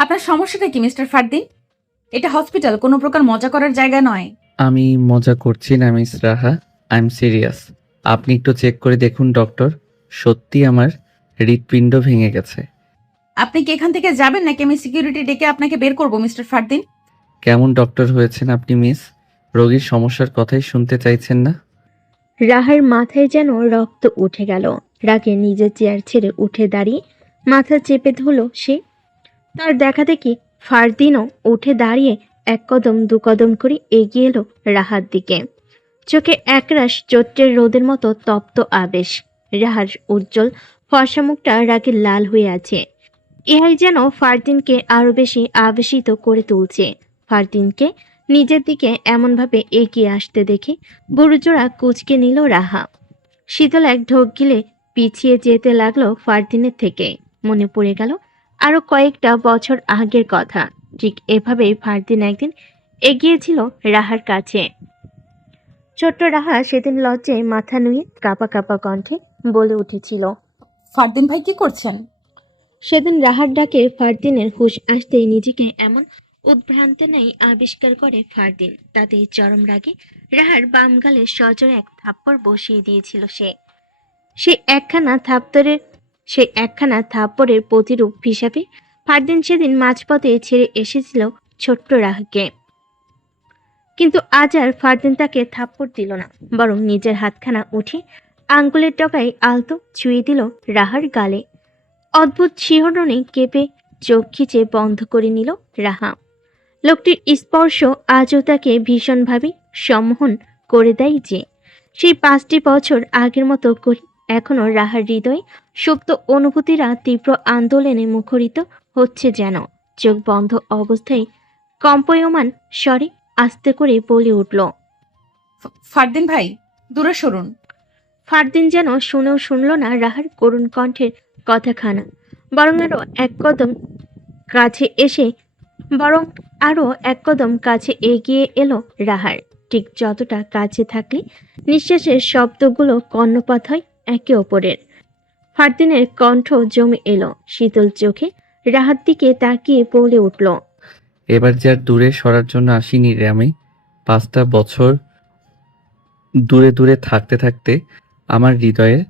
আপনার সমস্যাটা কি মিস্টার ফারদিন? এটা হসপিটাল, কোনো প্রকার মজা করার জায়গা নয়। আমি মজা করছি না miss Raha, I am serious. আপনি একটু চেক করে দেখুন ডক্টর, সত্যি আমার হৃৎপিণ্ড ভেঙে গেছে। আপনি কি এখান থেকে যাবেন নাকি আমি সিকিউরিটি ডেকে আপনাকে বের করব মিস্টার ফারদিন? কেমন ডক্টর হয়েছেন আপনি মিস? রোগীর সমস্যার কথাই শুনতে চাইছেন না? রাহার মাথায় যেন রক্ত উঠে গেল। রাগে নিজের চেয়ার ছেড়ে উঠে দাঁড়িয়ে মাথা চেপে ধরল সে। তার দেখা দেখি ফারদিনও উঠে দাঁড়িয়ে এক কদম দু কদম করে এগিয়ে এলো রাহার দিকে। চোখে একরাশ চৈত্রের রোদের মতো তপ্ত আবেশ। রাহার উজ্জ্বল ফর্সা মুখটা রাগে লাল হয়ে আছে। ইহাই যেন ফারদিনকে আরো বেশি আবেশিত করে তুলছে। ফারদিনকে নিজের দিকে এমনভাবে এগিয়ে আসতে দেখে বুড়োজোড়া কুঁচকে নিল রাহা। শীতল এক ঢোক গিলে পিছিয়ে যেতে লাগলো ফারদিনের থেকে। মনে পড়ে গেল আরো কয়েকটা বছর আগের কথা। ঠিক এভাবেই ফারদিন একদিন এগিয়েছিল রাহার কাছে। ছোট্ট রাহা সেদিন লজ্জায় মাথা নুয়ে কাঁপা কাঁপা কণ্ঠে বলে উঠেছিল। ফারদিন ভাই কি করছেন? সেদিন রাহার ডাকে ফারদিনের হুঁশ আসতেই নিজেকে এমন উদ্ভ্রান্তে নেই আবিষ্কার করে ফারদিন। তাতে চরম রাগে রাহার বাম গালে সজোরে এক থাপ্পড় বসিয়ে দিয়েছিল সে। সেই একখানা থাপ্পড়ের প্রতিরূপ হিসাবে ফারদিন সেদিন মাঝপথে ছেড়ে এসেছিল ছোট্ট রাহাকে। কিন্তু আজ আর ফারদিন তাকে থাপ্পড় দিল না, বরং নিজের হাতখানা উঠে আঙ্গুলের ডগায় আলতো ছুঁয়ে দিল রাহার গালে। অদ্ভুত শিহরণে কেঁপে চোখ খিচে বন্ধ করে নিল রাহা। লোকটির স্পর্শ আজও তাকে ভীষণভাবে সম্মোহন করে দেয় যে। সেই 5টি বছর আগের মতো করে এখনো রাহার হৃদয়ে সুপ্ত অনুভূতিরা তীব্র আন্দোলনে মুখরিত হচ্ছে যেন। চোখ বন্ধ অবস্থায় কম্পয়মান স্বরে আস্তে করে বলে উঠল। ফারদিন ভাই, দূরে সরুন। ফারদিন যেন শুনেও শুনল না রাহার করুণ কণ্ঠের কথাখানা। বরং আরো এক কদম কাছে এসে বরং আরো এক কদম কাছে এগিয়ে এলো রাহার। ঠিক যতটা কাছে থাকলে নিঃশ্বাসের শব্দগুলো কর্ণপাত হয় একে অপরের। ফারদিনের কণ্ঠ জমে এলো শীতল চোখে রাহার দিকে তাকিয়ে বলে উঠল। এবার যে আর দূরে সরার জন্য আসিনি রে আমি। 5টা বছর দূরে দূরে থাকতে থাকতে আমার হৃদয়ের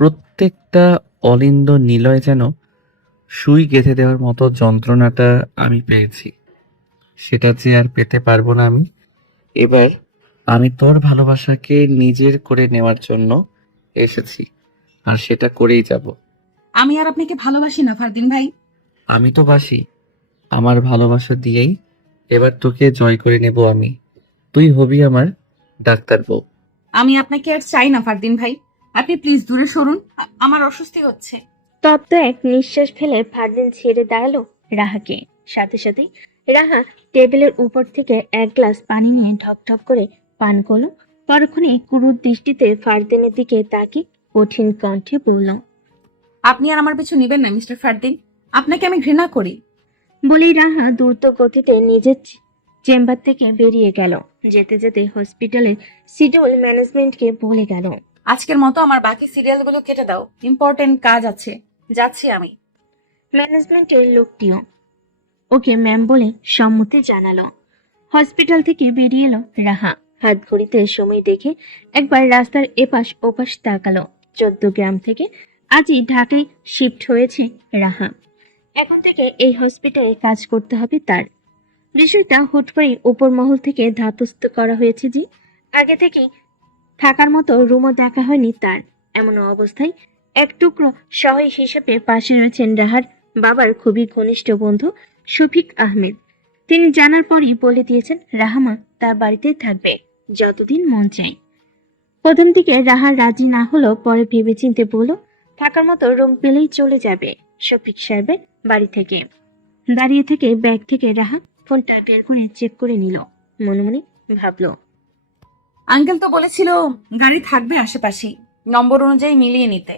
প্রত্যেকটা অলিন্দ নিলয় যেন সুই গেঁথে দেওয়ার মতো যন্ত্রণাটা আমি পেয়েছি। সেটা যে আর পেতে পারবো না আমি। এবার আমি তোর ভালোবাসাকে নিজের করে নেওয়ার জন্য এসেছি, আর সেটা করেই যাব। আমি আর আপনাকে ভালোবাসি না ফারদিন ভাই। আমি তো বাসি, আমার ভালোবাসা দিয়েই এবার তোকে জয় করে নেব আমি। তুই হবি আমার ডাক্তার বউ। আমি আপনাকে আর চাই না ফারদিন ভাই। আপনি প্লিজ দূরে সরুন, আমার অস্বস্তি হচ্ছে। তপ্ত এক নিঃশ্বাস ফেলে ফারদিন ছেড়ে দাঁড়ালো রাহাকে। সাথে সাথে রাহা টেবিলের উপর থেকে এক গ্লাস পানি নিয়ে ঢকঢক করে পান করলো। পরক্ষণে ক্রুর দৃষ্টিতে ফারদিনের দিকে তাকিয়ে কঠিন কণ্ঠে বলল। আপনি আর আমার পিছু নেবেন না মিস্টার ফারদিন। আপনাকে আমি ঘৃণা করি। বলেই রাহা দ্রুত গতিতে নিজের চেম্বার থেকে বেরিয়ে গেল। যেতে যেতে হসপিটালের শিডিউল ম্যানেজমেন্টকে বলে গেল। আজকের মতো আমার বাকি সিরিয়ালগুলো কেটে দাও, ইম্পর্টেন্ট কাজ আছে। যাচ্ছি আমি। ম্যানেজমেন্টের লোকটিও ওকে ম্যাম বলে সম্মতি জানালো। হসপিটাল থেকে বেরিয়ে এলো রাহা। হাত ঘড়িতে সময় দেখে একবার রাস্তার এপাশ ওপাশ তাকালো। 14 গ্রাম থেকে আজই ঢাকায় শিফট হয়েছে রাহা। এখন থেকে এই হসপিটালে কাজ করতে হবে তার। বিষয়টা হুট করে উপর মহল থেকে ধাতস্থ করা হয়েছে যে আগে থেকে থাকার মতো রুমও দেখা হয়নি তার। এমন অবস্থায় এক টুকরো সহায় হিসেবে পাশে রয়েছেন রাহার বাবার খুবই ঘনিষ্ঠ বন্ধু শফিক আহমেদ। তিনি জানার পরই বলে দিয়েছেন রাহামা তার বাড়িতেই থাকবে যতদিন মন চায়। প্রথম দিকে রাহা রাজি না হলেও পরে ভেবেচিন্তে বলল থাকার মতো রুম পেলেই চলে যাবে শফিক সাহেবের বাড়ি থেকে। দাঁড়িয়ে থেকে ব্যাগ থেকে রাহা ফোনটা বের করে চেক করে নিল। মনে মনে ভাবলো, আঙ্কেল তো বলেছিল গাড়ি থাকবে আশেপাশেই, নম্বর অনুযায়ী মিলিয়ে নিতে।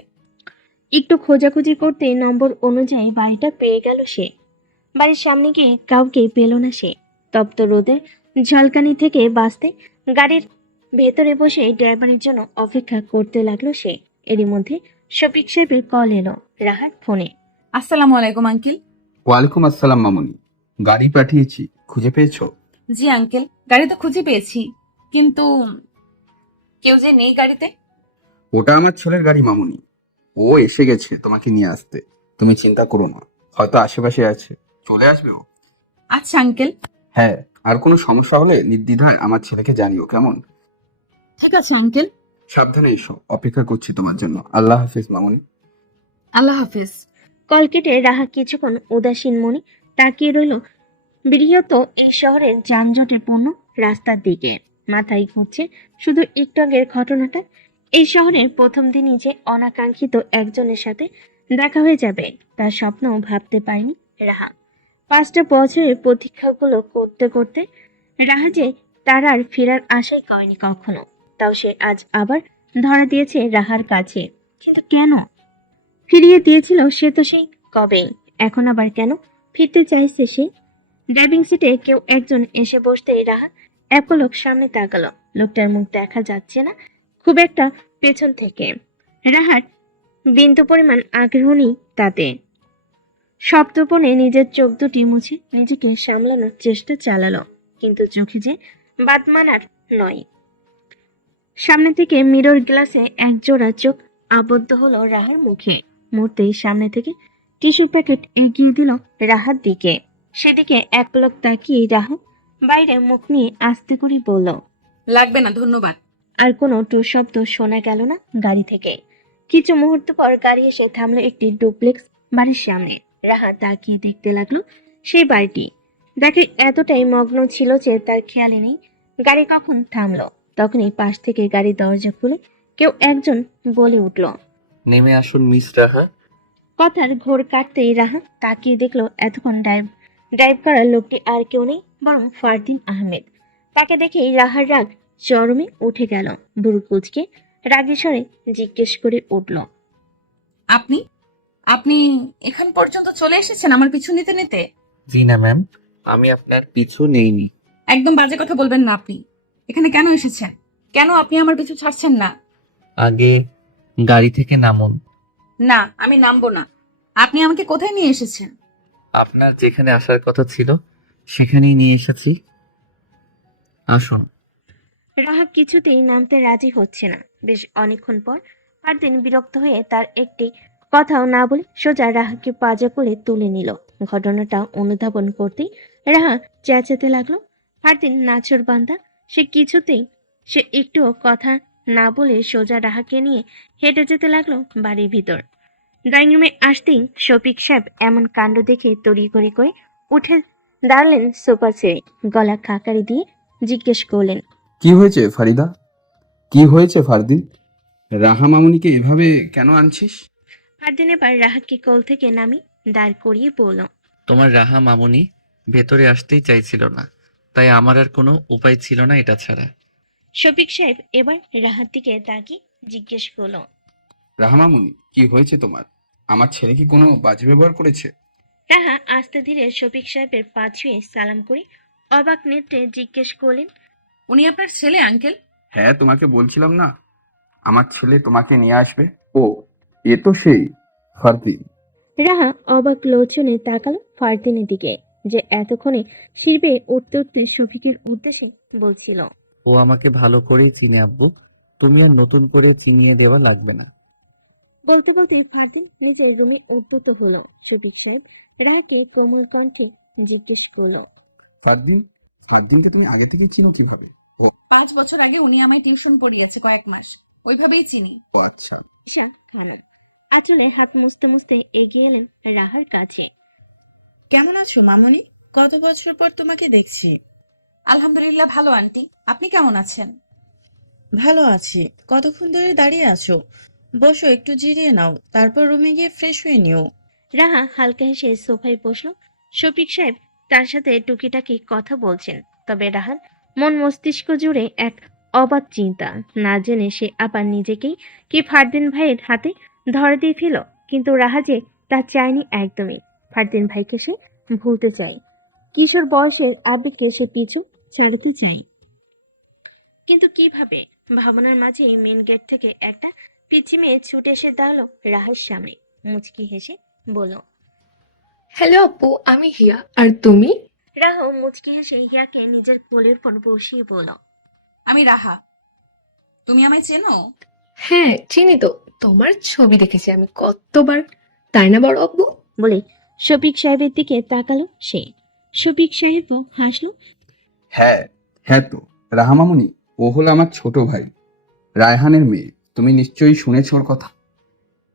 একটু খোঁজাখুঁজি করতে নম্বর অনুযায়ী বাড়িটা পেয়ে গেল সে। বাড়ির সামনে গিয়ে কাউকে পেল না সে। তপ্ত রোদে ঝলকানি থেকে বাঁচতে গাড়ির ভেতরে বসে ড্রাইভারের জন্য অপেক্ষা করতে লাগলো সে। এরই মধ্যে শফিক সাহেবের কল এলো রাহার ফোনে। আসসালামু আলাইকুম আঙ্কেল। ওয়ালাইকুম আসসালাম মামুনি। গাড়ি পাঠিয়েছি, খুঁজে পেয়েছো? জি আঙ্কেল, গাড়ি তো খুঁজে পেয়েছি, কিন্তু কেউ যে নেই গাড়িতে। ওটা আমার ছেলের গাড়ি মামুনি। ও এসে গেছে তোমাকে নিয়ে আসতে। তুমি চিন্তা করো না, হয়তো আশেপাশে আছে, চলে আসবে ও। আচ্ছা আঙ্কেল। হ্যাঁ, আর কোনো সমস্যা হলে নির্দ্বিধায় আমার ছেলেকে জানিও, কেমন? ঠিক আছে আঙ্কেল। সাবধানে এসো, অপেক্ষা করছি তোমার জন্য। আল্লাহ হাফিজ মামুনি। আল্লাহ হাফিজ। কল কেটে রাহা কিছুক্ষণ উদাসীন মনে তাকিয়ে রইল বৃহৎ এই শহরের যানজটে পূর্ণ রাস্তার দিকে। মাথায় ঘুরছে শুধু একটু আগের ঘটনাটা। এই শহরের প্রথম দিনই যে অনাকাঙ্ক্ষিত একজনের সাথে দেখা হয়ে যাবে তার স্বপ্নও ভাবতে পারেনি রাহা। 5টা বছরের প্রতীক্ষাগুলো করতে করতে রাহা যে তার আর ফেরার আশাই করেনি কখনো। তাও সে আজ আবার ধরা দিয়েছে রাহার কাছে। কিন্তু কেন? ফিরিয়ে দিয়েছিল সে তো সেই কবেই। এখন আবার কেন ফিরতে চাইছে সে? ড্রাইভিং সিটে কেউ একজন এসে বসতেই রাহা এক পলক সামনে তাকালো। লোকটার মুখ দেখা যাচ্ছে না খুব একটা পেছন থেকে। রাহার বিন্দু পরিমাণ আগ্রহ নেই তাতে। শব্দপণে নিজের চোখ দুটি মুছে নিজেকে সামলানোর চেষ্টা চালালো, কিন্তু চোখে যে বাদ মানার নয়। সামনে থেকে মিরর গ্লাসে এক জোড়া চোখ আবদ্ধ হলো রাহার মুখে। মুহূর্তেই সামনে থেকে টিস্যু প্যাকেট এগিয়ে দিল রাহার দিকে। সেদিকে এক পলক তাকিয়ে রাহা বাইরে মুখ নিয়ে আস্তে করে বলল। লাগবে না, ধন্যবাদ। আর কোনো টু শব্দ শোনা গেল না গাড়ি থেকে। কিছু মুহূর্ত পর গাড়ি এসে থামলো একটি ডুপ্লেক্স বাড়ির সামনে। রাহা তাকিয়ে দেখতে লাগলো সেই বাড়িটি। দেখে এতটাই মগ্ন ছিল যে তার খেয়ালই নেই গাড়ি কখন থামলো। তখনই পাশ থেকে গাড়ির দরজা খুলে কেউ একজন বলে উঠল। নেমে আসুন মিস রাহা। কথার ঘোর কাটতেই রাহা তাকিয়ে দেখলো এতক্ষণ ড্রাইভ করার লোকটি আর কেউ নেই, বরং ফারদিন আহমেদ। তাকে দেখেই রাহার রাগ চরমে উঠে গেল। বুড়ো কুচকে রাগী স্বরে জিজ্ঞেস করে উঠল। আপনি আপনি এখান পর্যন্ত চলে এসেছেন আমার পিছু নিতে নিতে? জি না ম্যাম, আমি আপনার পিছু নেইনি। একদম বাজে কথা বলবেন না। আপনি এখানে কেন এসেছেন? কেন আপনি আমার পিছু ছাড়ছেন না? আগে গাড়ি থেকে নামুন। না, আমি নামবো না। আপনি আমাকে কোথায় নিয়ে এসেছেন? আপনার যেখানে আসার কথা ছিল সেখানেই নিয়ে এসেছি, আসুন। রাহা কিছুতেই নামতে রাজি হচ্ছে না। বেশ অনেকক্ষণ পর ফারদিন বিরক্ত হয়ে তার একটি কথাও না বলে সোজা রাহাকে পাজা করে তুলে নিল। ঘটনাটা অনুধাবন করতেই রাহা চেঁচাতে লাগলো, ফারদিন নাচর বান্দা! সে একটুও কথা না বলে সোজা রাহাকে নিয়ে হেঁটে যেতে লাগলো বাড়ির ভিতর। ড্রয়িং রুমে আসতেই শফিক সাহেব এমন কাণ্ড দেখে তড়িঘড়ি করে উঠে দাঁড়ালেন সোফা ছেড়ে। গলা খাকারি দিয়ে জিজ্ঞেস করলেন। কি হয়েছে ফারিদা? কি হয়েছে ফারদিন? রাহা মামুনিকে এভাবে কেন আনছিস? ফারদিন এবার রাহাতকে কোল থেকে নামি দাঁড় করিয়ে বলল। তোমার রাহা মামুনি ভেতরে আসতেই চাইছিল না, তাই আমার আর কোনো উপায় ছিল না এটা ছাড়া। শফিক সাহেব এবার রাহাত দিকে তাকিয়ে জিজ্ঞেস করলো। রাহা মামুনি, কি হয়েছে তোমার? আমার ছেলে কি কোনো বাজে ব্যবহার করেছে? রাহা আস্তে ধীরে শফিক সাহেবের পা ছুঁয়ে সালাম করে অবাক নেত্রে জিজ্ঞেস করলেন। উনি আপনার ছেলে আঙ্কেল? হ্যাঁ, তোমাকে বলছিলাম না আমার ছেলে তোমাকে নিয়ে আসবে। ও, এ তো সেই ফারদিন। রাহা অবাক লোচনে তাকালো ফারদিনের দিকে, যে এতক্ষণে শিরবে উঠতে উঠতে শফিকের উদ্দেশ্যে বলছিল। ও আমাকে ভালো করেই চিনে আব্বু, তুমি আর নতুন করে চিনিয়ে দেওয়া লাগবে না। বলতে বলতে ফারদিন নিজের রুমে উদ্ভূত হলো। শফিক সাহেব রাহাকে কোমল কণ্ঠে জিজ্ঞেস করলো। ফারদিন, ফারদিনকে তুমি আগে থেকে চিনো কিভাবে? ও 5 বছর আগে উনি আমায় টিউশন পড়িয়েছে কয়েক মাস, ওইভাবেই চিনি। ও আচ্ছা। ঈশা খানম আঁচলে হাত মুছতে মুছতে এগিয়ে এলেন রাহার কাছে। কেমন আছো মামুনি? কত বছর পর তোমাকে দেখছি। আলহামদুলিল্লাহ ভালো আন্টি, আপনি কেমন আছেন? ভালো আছি। কতক্ষণ ধরে দাঁড়িয়ে আছো? বসো, একটু জিরিয়ে নাও, তারপর রুমে গিয়ে ফ্রেশ হয়ে নিও। রাহা হালকা হেসে সোফায় বসলো। শফিক সাহেব তার সাথে টুকিটাকি কথা বলছেন, তবে রাহার মন মস্তিষ্ক জুড়ে এক অবাক চিন্তা। না জেনে সে আবার নিজেকেই কি ফারদিন ভাইয়ের হাতে ধরা দিয়ে ফেল। কিন্তু রাহা যে তা চায়নি একদমই। ফারদিন ভাইকে সে ভুলতে চায়, কিশোর বয়সের আবেগকে সে পিছু ছাড়তে চায়। কিন্তু কিভাবে? ভাবনার মাঝেই মেন গেট থেকে একটা পিচ্চি মেয়ে ছুটে এসে দাঁড়ালো রাহার সামনে। মুচকি হেসে বলল। হ্যালো আপু, আমি হিয়া। আর তুমি? রাহা মুচকি হেসে হিয়াকে নিজের কোলের উপর বসিয়ে বলল। আমি রাহা। তুমি আমায় চেনো? হ্যাঁ, চিনি তো। তোমার ছবি দেখেছি আমি কতবার, তাই না বড় আপু? বলে শফিক সাহেবের দিকে তাকালো সে। শফিক সাহেবও হাসলো। হ্যাঁ, হ্যাঁ তো। রাহা মামুনি, ও হলো আমার ছোট ভাই, রায়হানের মেয়ে। তুমি নিশ্চয়ই শুনেছ ওর কথা।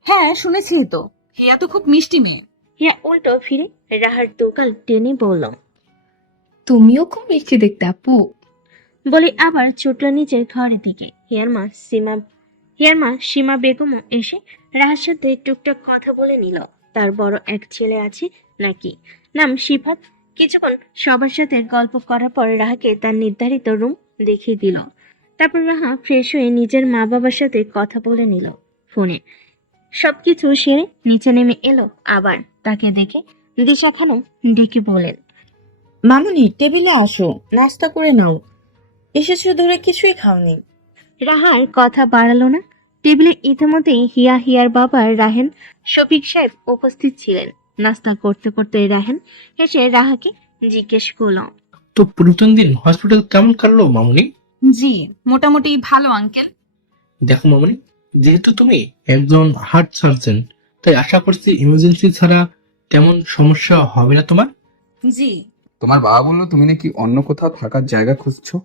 হ্যাঁ, শুনেছি তো। হিয়া তো খুব মিষ্টি মেয়ে। হিয়া উল্টো ফিরে রাহার দুগাল টেনে বলল। তুমিও খুব মিষ্টি দেখতে আপু। বলে আবার ছুটল নিজের ঘরের দিকে। হিয়ার মা সীমা বেগমও এসে রাহার সাথে টুকটাক কথা বলে নিল। তার বড় এক ছেলে আছে নাকি, নাম সিফাত। কিছুক্ষণ সবার সাথে গল্প করার পর রাহাকে তার নির্ধারিত রুম দেখিয়ে দিল। তারপর রাহা ফ্রেশ হয়ে নিজের মা বাবার সাথে কথা বলে নিল ফোনে। সবকিছু সেরে নিচে নেমে এলো আবার। তাকে দেখে দিশা খানম ডেকে বলেন। মামুনি, টেবিলে আসো, নাস্তা করে নাও। এসেছো ধরে কিছুই খাওনি। রাহার কথা বাড়ালো না। টেবিলে ইতিমধ্যেই হিয়ার বাবা রাহেন শফিক সাহেব উপস্থিত ছিলেন। নাস্তা করতে করতে রাহেন হেসে রাহাকে জিজ্ঞেস করলো। তো পুরাতন দিন হসপিটাল কেমন কাটলো মামুনি? জি, মোটামুটি ভালো আঙ্কেল। দেখো মামুনি, যেহেতু তুমি একজন হার্ট সার্জন, তাই আশা করছি ইমার্জেন্সি ছাড়া তেমন সমস্যা হবে না তোমার। জি। তোমার বাবা বললো তুমি নাকি অন্য কোথাও থাকার জায়গা খুঁজছো।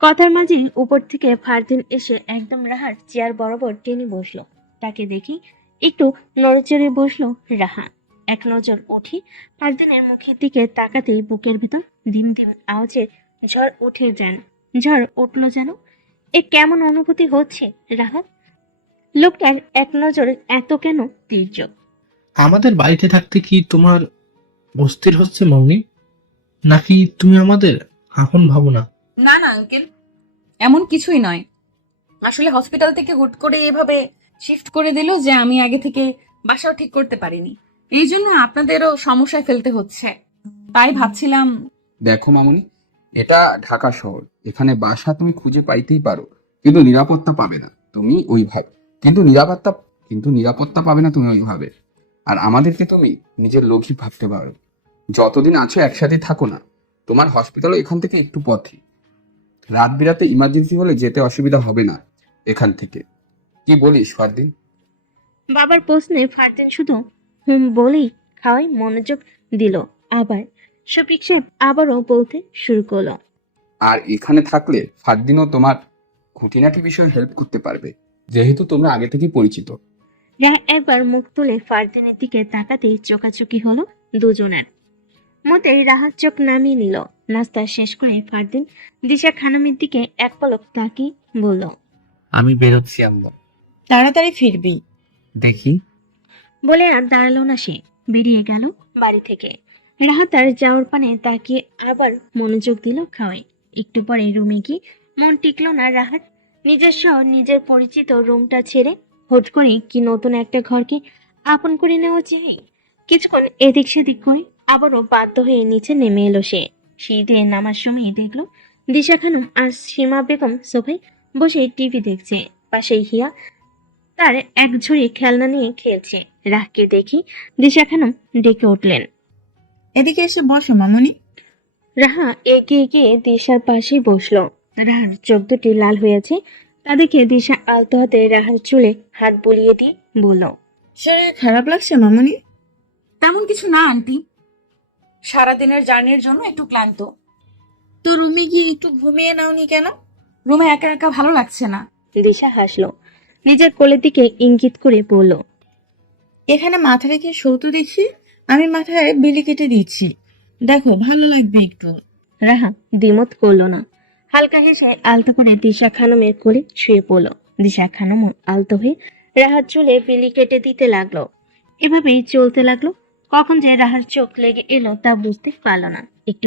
কথার মাঝে উপর থেকে ফারদিন এসে একদম রাহার চেয়ার বরাবর টেনে বসলো। তাকে দেখি একটু নড়েচড়ে বসলো রাহা। এক নজর উঠে ফারদিনের মুখের দিকে তাকাতেই বুকের ভেতর দিম দিম আওয়াজে ঝড় উঠলো যেন। এ কেমন অনুভূতি হচ্ছে রাহা? লোকটার এক নজর এত কেন তীর্যক? আমাদের বাড়িতে থাকতে কি তোমার অস্থির হচ্ছে মামুনি, নাকি তুমি আমাদের আপন ভাবো না? না না আঙ্কেল, এমন কিছুই নয়। আসলে হসপিটাল থেকে হুট করে এভাবে শিফট করে দিল যে আমি আগে থেকে বাসাও ঠিক করতে পারিনি। এই জন্য আপনাদেরও সমস্যায় ফেলতে হচ্ছে। তাই ভাবছিলাম। দেখো মামুনি, এটা ঢাকা শহর, এখানে বাসা তুমি খুঁজে পাইতেই পারো, কিন্তু নিরাপত্তা পাবে না তুমি ওইভাবে। কিন্তু নিরাপত্তা পাবে না তুমি ওইভাবে। আর আমাদেরকে তুমি নিজের লোকই ভাবতে পারো। যতদিন আছো একসাথে থাকো না। তোমার হসপিটালও এখান থেকে একটু পথে। রাত বিরাতে ইমার্জেন্সি হলে যেতে অসুবিধা হবে না এখান থেকে। কি বলিস ফারদিন? বাবার প্রশ্নে ফারদিন শুধু হুম বলেই খাওয়াই মনোযোগ দিল। আবার শফিক সাহেব আবারও বলতে শুরু করলো। আর এখানে থাকলে ফারদিনও তোমার খুঁটিনাটি বিষয়ে হেল্প করতে পারবে, যেহেতু তোমরা আগে থেকেই পরিচিত। রাহ একবার মুখ তুলে ফারদিনের দিকে তাকাতেই চোখাচোখি হলো দুজনের। মতেই রাহাত চোখ নামিয়ে নিল। নাস্তা শেষ করে ফারদিন দিশা খানমের দিকে এক পলক তাকিয়ে বলল। আমি বেরোচ্ছি আম্মা। তাড়াতাড়ি ফিরবি। দেখি। বলে আর দাঁড়ালো না সে, বেরিয়ে গেল বাড়ি থেকে। রাহাত তার যাওয়ার পানে তাকিয়ে আবার মনোযোগ দিল খাওয়ায়। একটু পরে রুমে গিয়ে মন টিকলো না রাহাত। নিজের পরিচিত রুমটা ছেড়ে হুট করে কি নতুন একটা ঘরকে আপন করে নেওয়া চাই। কিছুক্ষণ এদিক সেদিক করে আবারও বাধ্য হয়ে নিচে নেমে এলো সে। সিঁড়ি দিয়ে নামার সময় দেখলো দিশা খানম আর সীমা বেগম সোফায় বসে টিভি দেখছে। পাশেই হিয়া তার এক ঝুড়ি খেলনা নিয়ে খেলছে। রাহকে দেখে দিশা খানম ডেকে উঠলেন। এদিকে এসে বসো মামুনি। রাহা এগিয়ে গিয়ে দিশার পাশে বসলো। রাহার চোখ দুটি লাল হয়েছে। তা দেখে দিশা আলতো হাতে রাহার চুলে হাত বুলিয়ে দিয়ে বলল। শরীর খারাপ লাগছে মামুনি? তেমন কিছু না আন্টি, সারাদিনের জার্নির জন্য একটু ক্লান্ত। তো রুমে গিয়ে একটু ঘুমিয়ে নাওনি কেন? রুমে একা একা ভালো লাগছে না। দিশা হাসলো, নিজের কোলের দিকে ইঙ্গিত করে বলল। এখানে মাথা রেখে শোতো দেখি, আমি মাথায় বিলি কেটে দিচ্ছি, দেখো ভালো লাগবে একটু। রাহা দ্বিমত করলো না। হালকা হেসে আলতো করে দিশা খানমের কোলে শুয়ে পড়ল। দিশা খানমও আলতো হয়ে রাহার চুলে বিলি কেটে দিতে লাগলো। এভাবেই চলতে লাগলো। কখন যে রাহার চোখ লেগে এলো তা বুঝতে পারল না। একটু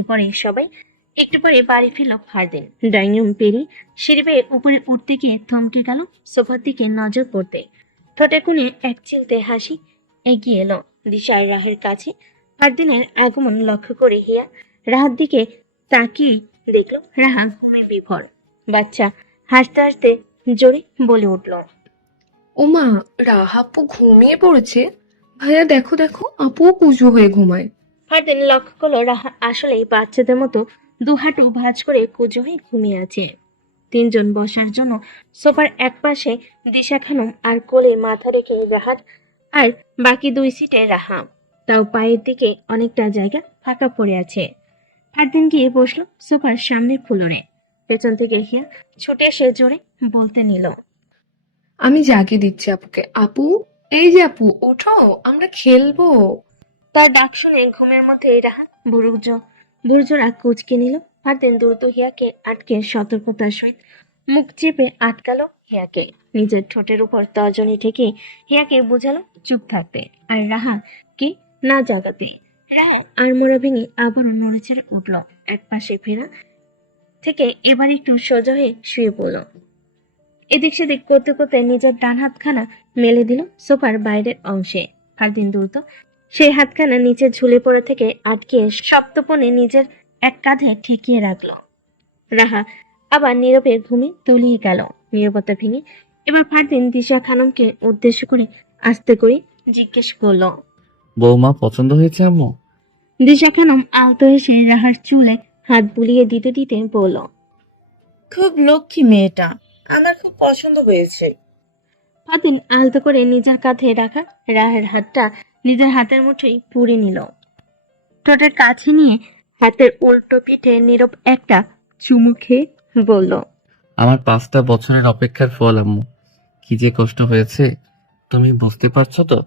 পরে বাড়ি ফিরল ফারদিন। ডাইনিং রুম পেরিয়ে সিঁড়ি বেয়ে উপরে উঠতে গিয়ে থমকে গেল সোফার দিকে নজর পড়তে। ঠোঁটে কোণে এক চিলতে হাসি এগিয়ে এলো দিশার রাহের কাছে। ফারদিনের আগমন লক্ষ্য করে হিয়া রাহার দিকে তাকিয়ে দেখলো রাহা ঘুমে বিভোর। বাচ্চা হাসতে হাসতে জোরে বলে উঠল। ওমা, রাহাপু ঘুমিয়ে পড়েছে? ভাইয়া দেখো দেখো, আপুও কুজো হয়ে ঘুমায়। ফারদিন লক্ষ্য করলো রাহা আসলেই বাচ্চাদের মতো দুহাঁটু ভাঁজ করে কুঁজো হয়ে ঘুমিয়ে আছে। তিনজন বসার জন্য সোফার এক পাশে দিশা খানম আর কোলে মাথা রেখে রাহাত, আর বাকি দুই সিটে রাহা। তাও পায়ের দিকে অনেকটা জায়গা ফাঁকা পড়ে আছে। ফারদিন গিয়ে বসলো সোফার সামনের ফ্লোরে। পেছন থেকে হিয়া ছুটে এসে জোরে বলতে নিল, আমি জাগিয়ে দিচ্ছি আপুকে। আপু, এই যে আপু, ওঠো, আমরা খেলবো। তার ডাক শুনে ঘুমের মধ্যে রাহা বুর্জোরা কুচকে নিল। ফারদিন দ্রুত হিয়াকে আটকে সতর্কতার সহিত মুখ চেপে আটকালো হিয়াকে। নিজের ঠোঁটের উপর তর্জনী ঠেকে হিয়াকে বোঝালো চুপ থাকতে আর রাহা কে না জাগাতে। রাহা আড়মোড়া ভেঙে আবারও নড়েচড়ে উঠল। এক পাশে ফেরা থেকে এবার একটু সোজা হয়ে শুয়ে পড়ল। এদিক সেদিক করতে করতে নিজের ডান হাতখানা মেলে দিল সোফার বাইরের অংশে। ফারদিন দ্রুত সেই হাতখানা নিচে ঝুলে পড়ে থেকে আটকে সপ্তপনে নিজের এক কাঁধে ঠেকিয়ে রাখলো। রাহা আবার নীরবে ঘুমে তলিয়ে গেল। নীরবতা ভেঙে এবার ফারদিন দিশা খানমকে উদ্দেশ্য করে আস্তে করে জিজ্ঞেস করলো, বৌমা পছন্দ হয়েছে আম্মু? দিশা খানম আলতো হেসে রাহার চুলে হাত বুলিয়ে দিতে দিতে বলল, খুব লক্ষ্মী মেয়েটা, আমার খুব পছন্দ হয়েছে। ফারদিন আলতো করে নিজের কাঁধে রাখা রাহের হাতটা নিজের হাতের মুঠোয় পুরে নিল। ঠোঁটের কাছে নিয়ে হাতের উল্টো পিঠে নীরব একটা চুমু খেয়ে বলল, আমার 5টা বছরের অপেক্ষার ফল আম্মু। কি যে কষ্ট হয়েছে তুমি বুঝতে পারছো তো?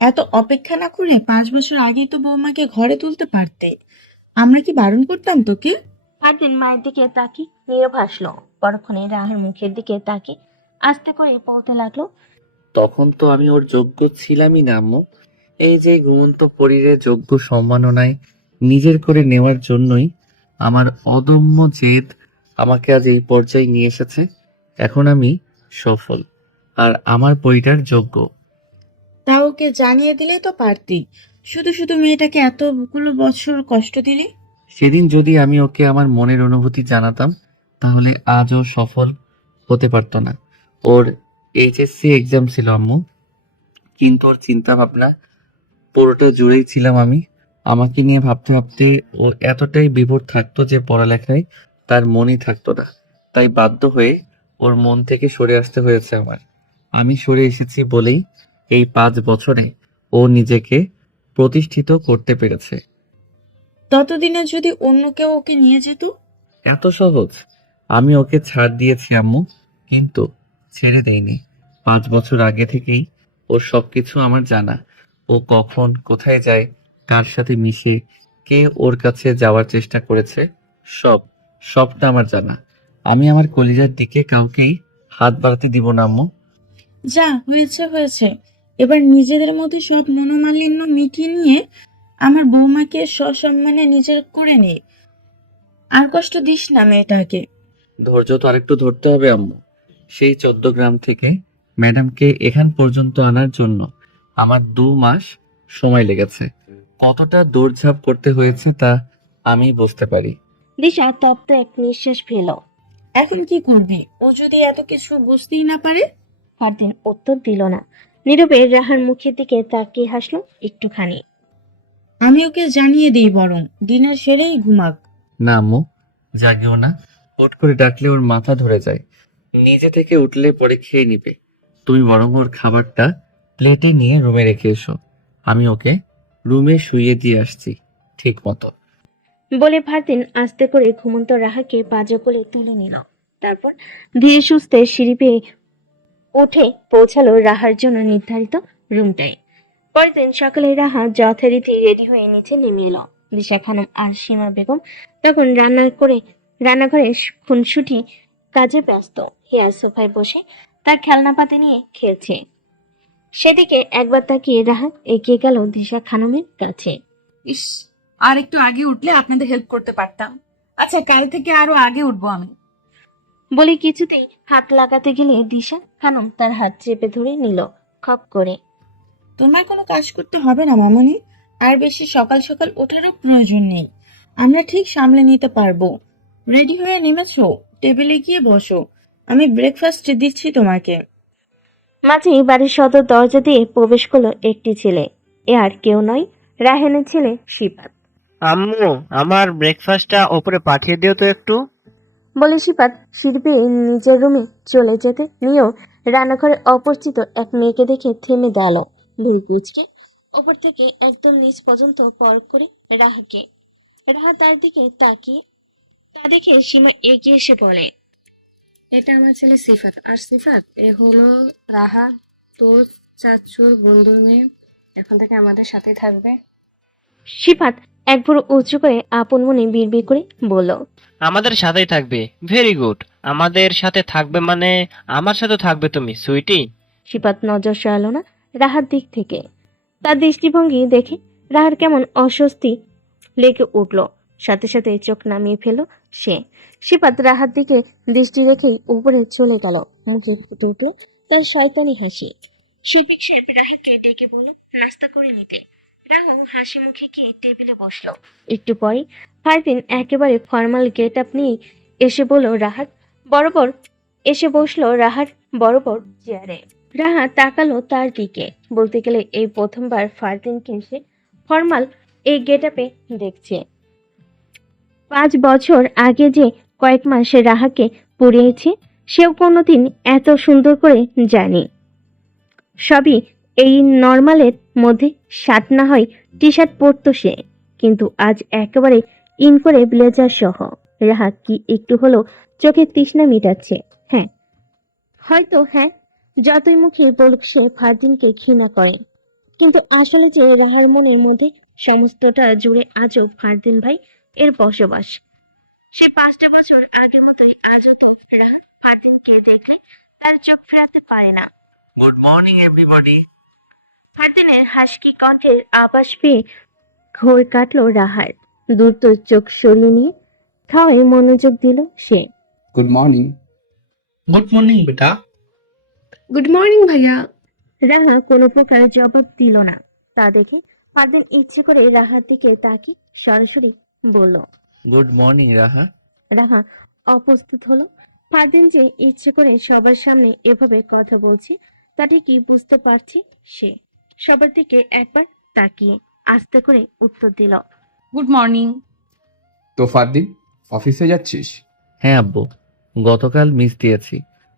এত অপেক্ষা না করে 5 বছর আগেই তো বৌমাকে ঘরে তুলতে পারতে। আমরা কি বারণ করতাম তোকে? ফারদিন মায়ের দিকে তাকি নীরব হাসলো। পরক্ষণে রাহের মুখের দিকে তাকি আস্তে করে বলতে লাগলো, তখন তো আমি ওর যোগ্য ছিলামই না আম্মু। এই যে ঘুমন্ত পরীরের যোগ্য সম্মাননায় নিজের করে নেওয়ার জন্যই আমার অদম্য জেদ আমাকে আজ এই পর্যায়ে নিয়ে এসেছে। এখন আমি সফল আর আমার পরীটার যোগ্য। তা ওকে জানিয়ে দিলে তো পারতি, শুধু শুধু মেয়েটাকে এতগুলো বছর কষ্ট দিলি। সেদিন যদি আমি ওকে আমার মনের অনুভূতি জানাতাম তাহলে আজও সফল হতে পারতো না। ওর এইচএসসি এক্সাম ছিল আম্মু, কিন্তু ওর চিন্তা ভাবনা পুরোটা জুড়েই ছিলাম আমি। আমাকে নিয়ে ভাবতে ভাবতে ও এতটাই বিভোর থাকতো যে পড়ালেখায় তার মনই থাকতো না। তাই বাধ্য হয়ে ওর মন থেকে সরে আসতে হয়েছে আমার। আমি সরে এসেছি বলেই এই 5 বছরে ও নিজেকে প্রতিষ্ঠিত করতে পেরেছে। ততদিনে যদি অন্য কেউ ওকে নিয়ে যেত? এত সহজ? আমি ওকে ছাড় দিয়েছি আম্মু, কিন্তু ছেড়ে দেইনি। 5 বছর আগে থেকেই ওর সবকিছু আমার জানা। ও কখন কোথায় যায়, কার সাথে মিশে, কে ওর কাছে যাওয়ার চেষ্টা করেছে, সবটা আমার জানা। আমি আমার কলিজার দিকে কাউকেই হাত বাড়াতে দিব না আম্মু। যা হয়েছে হয়েছে, এবার নিজেদের মধ্যে সব মনোমালিন্য মিটিয়ে নিয়ে আমার বৌমাকে সসম্মানে নিজের করে নে। আর কষ্ট দিস না মেয়েটাকে। ধৈর্য তো আরেকটু ধরতে হবে আম্মু। সেই 14 গ্রাম থেকে ম্যাডামকে এখান পর্যন্ত আনার জন্য আমার 2 মাস সময় লেগেছে। কতটা দৌড়ঝাঁপ করতে হয়েছে তা আমি বুঝতে পারি। দিশা তপ্ত এক নিঃশ্বাস ফেল। এখন কি করবি ও যদি এত কিছু বুঝতেই না পারে? ফারদিন উত্তর দিল না। নীরবে রাহার মুখের দিকে তাকিয়ে হাসলো একটুখানি। আমি ওকে জানিয়ে দিই বরং, ডিনার সেরেই ঘুমাক। না আম্মু, জাগিও না। হুট করে ডাকলে ওর মাথা ধরে যায়, নিজে থেকে উঠলে পরে খেয়ে নিবে। তুমি বরং ওর খাবারটা প্লেটে নিয়ে রুমে রেখে এসো। আমি ওকে রুমে শুইয়ে দিয়ে আসছি ঠিক মতো। বলে ফারদিন আস্তে করে ঘুমন্ত রাহাকে পাজা করে তুলে নিল। তারপর ধীরে সুস্থে সিঁড়ি বেয়ে উঠে পৌঁছালো রাহার জন্য নির্ধারিত রুমটায়। পরের দিন সকালে রাহা যথারীতি রেডি হয়ে নিচে নেমে এলো। দিশা খানম আর সীমা বেগম তখন রান্নাঘরে খুনসুটি কাজে ব্যস্ত। হিয়া সোফায় বসে তার খেলনাপাতি নিয়ে খেলছে। সেদিকে একবার তাকিয়ে রাহা এগিয়ে গেল দিশা খানমের কাছে। ইস, আর একটু আগে উঠলে আপনাদের হেল্প করতে পারতাম। আচ্ছা, কাল থেকে আরো আগে উঠবো আমি। বলে কিছুতেই হাত লাগাতে গেলে দিশা খানম তার হাত চেপে ধরে নিল খপ করে। তোমার কোনো কাজ করতে হবে না মামনি, আর বেশি সকাল সকাল ওঠারও প্রয়োজন নেই। আমরা ঠিক সামলে নিতে পারবো। রেডি হয়ে নেমেছো? টেবিলে গিয়ে বসো, আমি ব্রেকফাস্ট দিচ্ছি তোমাকে। মাঝে বাড়ির সদর দরজা দিয়ে প্রবেশ করলো একটি ছেলে। এ আর কেউ নয়, রাহেনের ছেলে সিফাত। আম্মু, আমার ব্রেকফাস্টটা ওপরে পাঠিয়ে দিও তো একটু। বলে সিফাত সিঁড়ি বেয়ে নিজের রুমে চলে যেতে নিয়েও রান্নাঘরে অপরিচিত এক মেয়েকে দেখে থেমে দাঁড়ালো। ভুরু কুঁচকে ওপর থেকে একদম নিচ পর্যন্ত পরখ করে রাহাকে। রাহা তার দিকে তাকিয়ে তা দেখে সীমা এগিয়ে এসে বলে, এটা আমার ছেলে সিফাত, আর সিফাত এ হলো রাহা, তোর চাচুর বন্ধুর মেয়ে। এখন থেকে আমাদের সাথেই থাকবে। সিফাত এক ভুরু উঁচু করে আপন মনে বিড়বিড় করে বলল, আমাদের সাথেই থাকবে? Very good. আমাদের সাথে থাকবে মানে আমার সাথে থাকবে তুমি, সুইটি। সিফাত নজর সরালো না রাহার দিক থেকে। তার দৃষ্টিভঙ্গি দেখে রাহার কেমন অস্বস্তি লেগে উঠল, সাথে সাথে চোখ নামিয়ে ফেলল সে। সিফাত রাহার দিকে দৃষ্টি রেখেই উপরে চলে গেল, মুখে ফুটে উঠল তার শয়তানি হাসি। শফিক সাহেব রাহাকে ডেকে বলল নাস্তা করে নিতে। রাহাও হাসি মুখে গিয়ে টেবিলে বসলো। একটু পরে ফারদিন একেবারে ফর্মাল গেট আপ নিয়ে এসে বলল রাহার বরাবর এসে বসলো রাহার বরাবর চেয়ারে। রাহা তাকালো তার দিকে। বলতে গেলে এই প্রথমবার ফারদিনকে সে ফর্মাল এই গেট আপে দেখছে। 5 বছর আগে যে কয়েক মাস রাহাকে পড়িয়েছে সেও কোনোদিন এত সুন্দর করে জানি। সবই এই নর্মালের মধ্যে শার্ট না হয় টি শার্ট পরতো সে, কিন্তু আজ একেবারে ইন করে ব্লেজার সহ। রাহা কি একটু হলো চোখে তৃষ্ণা মিটাচ্ছে? হ্যাঁ, হয়তো হ্যাঁ, যতই মুখে বলুক সে ফারদিনকে ঘৃণা করে, কিন্তু আসলে যে রাহার মনের মধ্যে সমস্তটা জুড়ে আজও ফারদিন ভাই এর বসবাস। সে 5টা বছর আগের মতোই আজও তো রাহা ফারদিনকে দেখলে তার চোখ ফেরাতে পারে না। Good morning everybody. ফারদিনের হাসকি কণ্ঠের আভাস পেয়ে ঘোর কাটলো রাহার। দ্রুত চোখ সরিয়ে নিয়ে খাওয়ায় মনোযোগ দিল সে। Good morning. গুড মর্নিং বেটা। গুড মর্নিং ভাইয়া। রাহা কোনো প্রকার জবাব দিল না। তা দেখে ফারদিন ইচ্ছে করে রাহার দিকে তাকিয়ে সরাসরি বলল, গুড মর্নিং রাহা। রাহা অপ্রস্তুত হলো। ফারদিন যে ইচ্ছে করে সবার সামনে এভাবে কথা বলছে তা ঠিকই বুঝতে পারছে সে। সবার দিকে একবার তাকিয়ে আস্তে করে উত্তর দিল, গুড মর্নিং। তো ফারদিন, অফিসে যাচ্ছিস? হ্যাঁ আব্বু, গতকাল মিস দিয়েছি।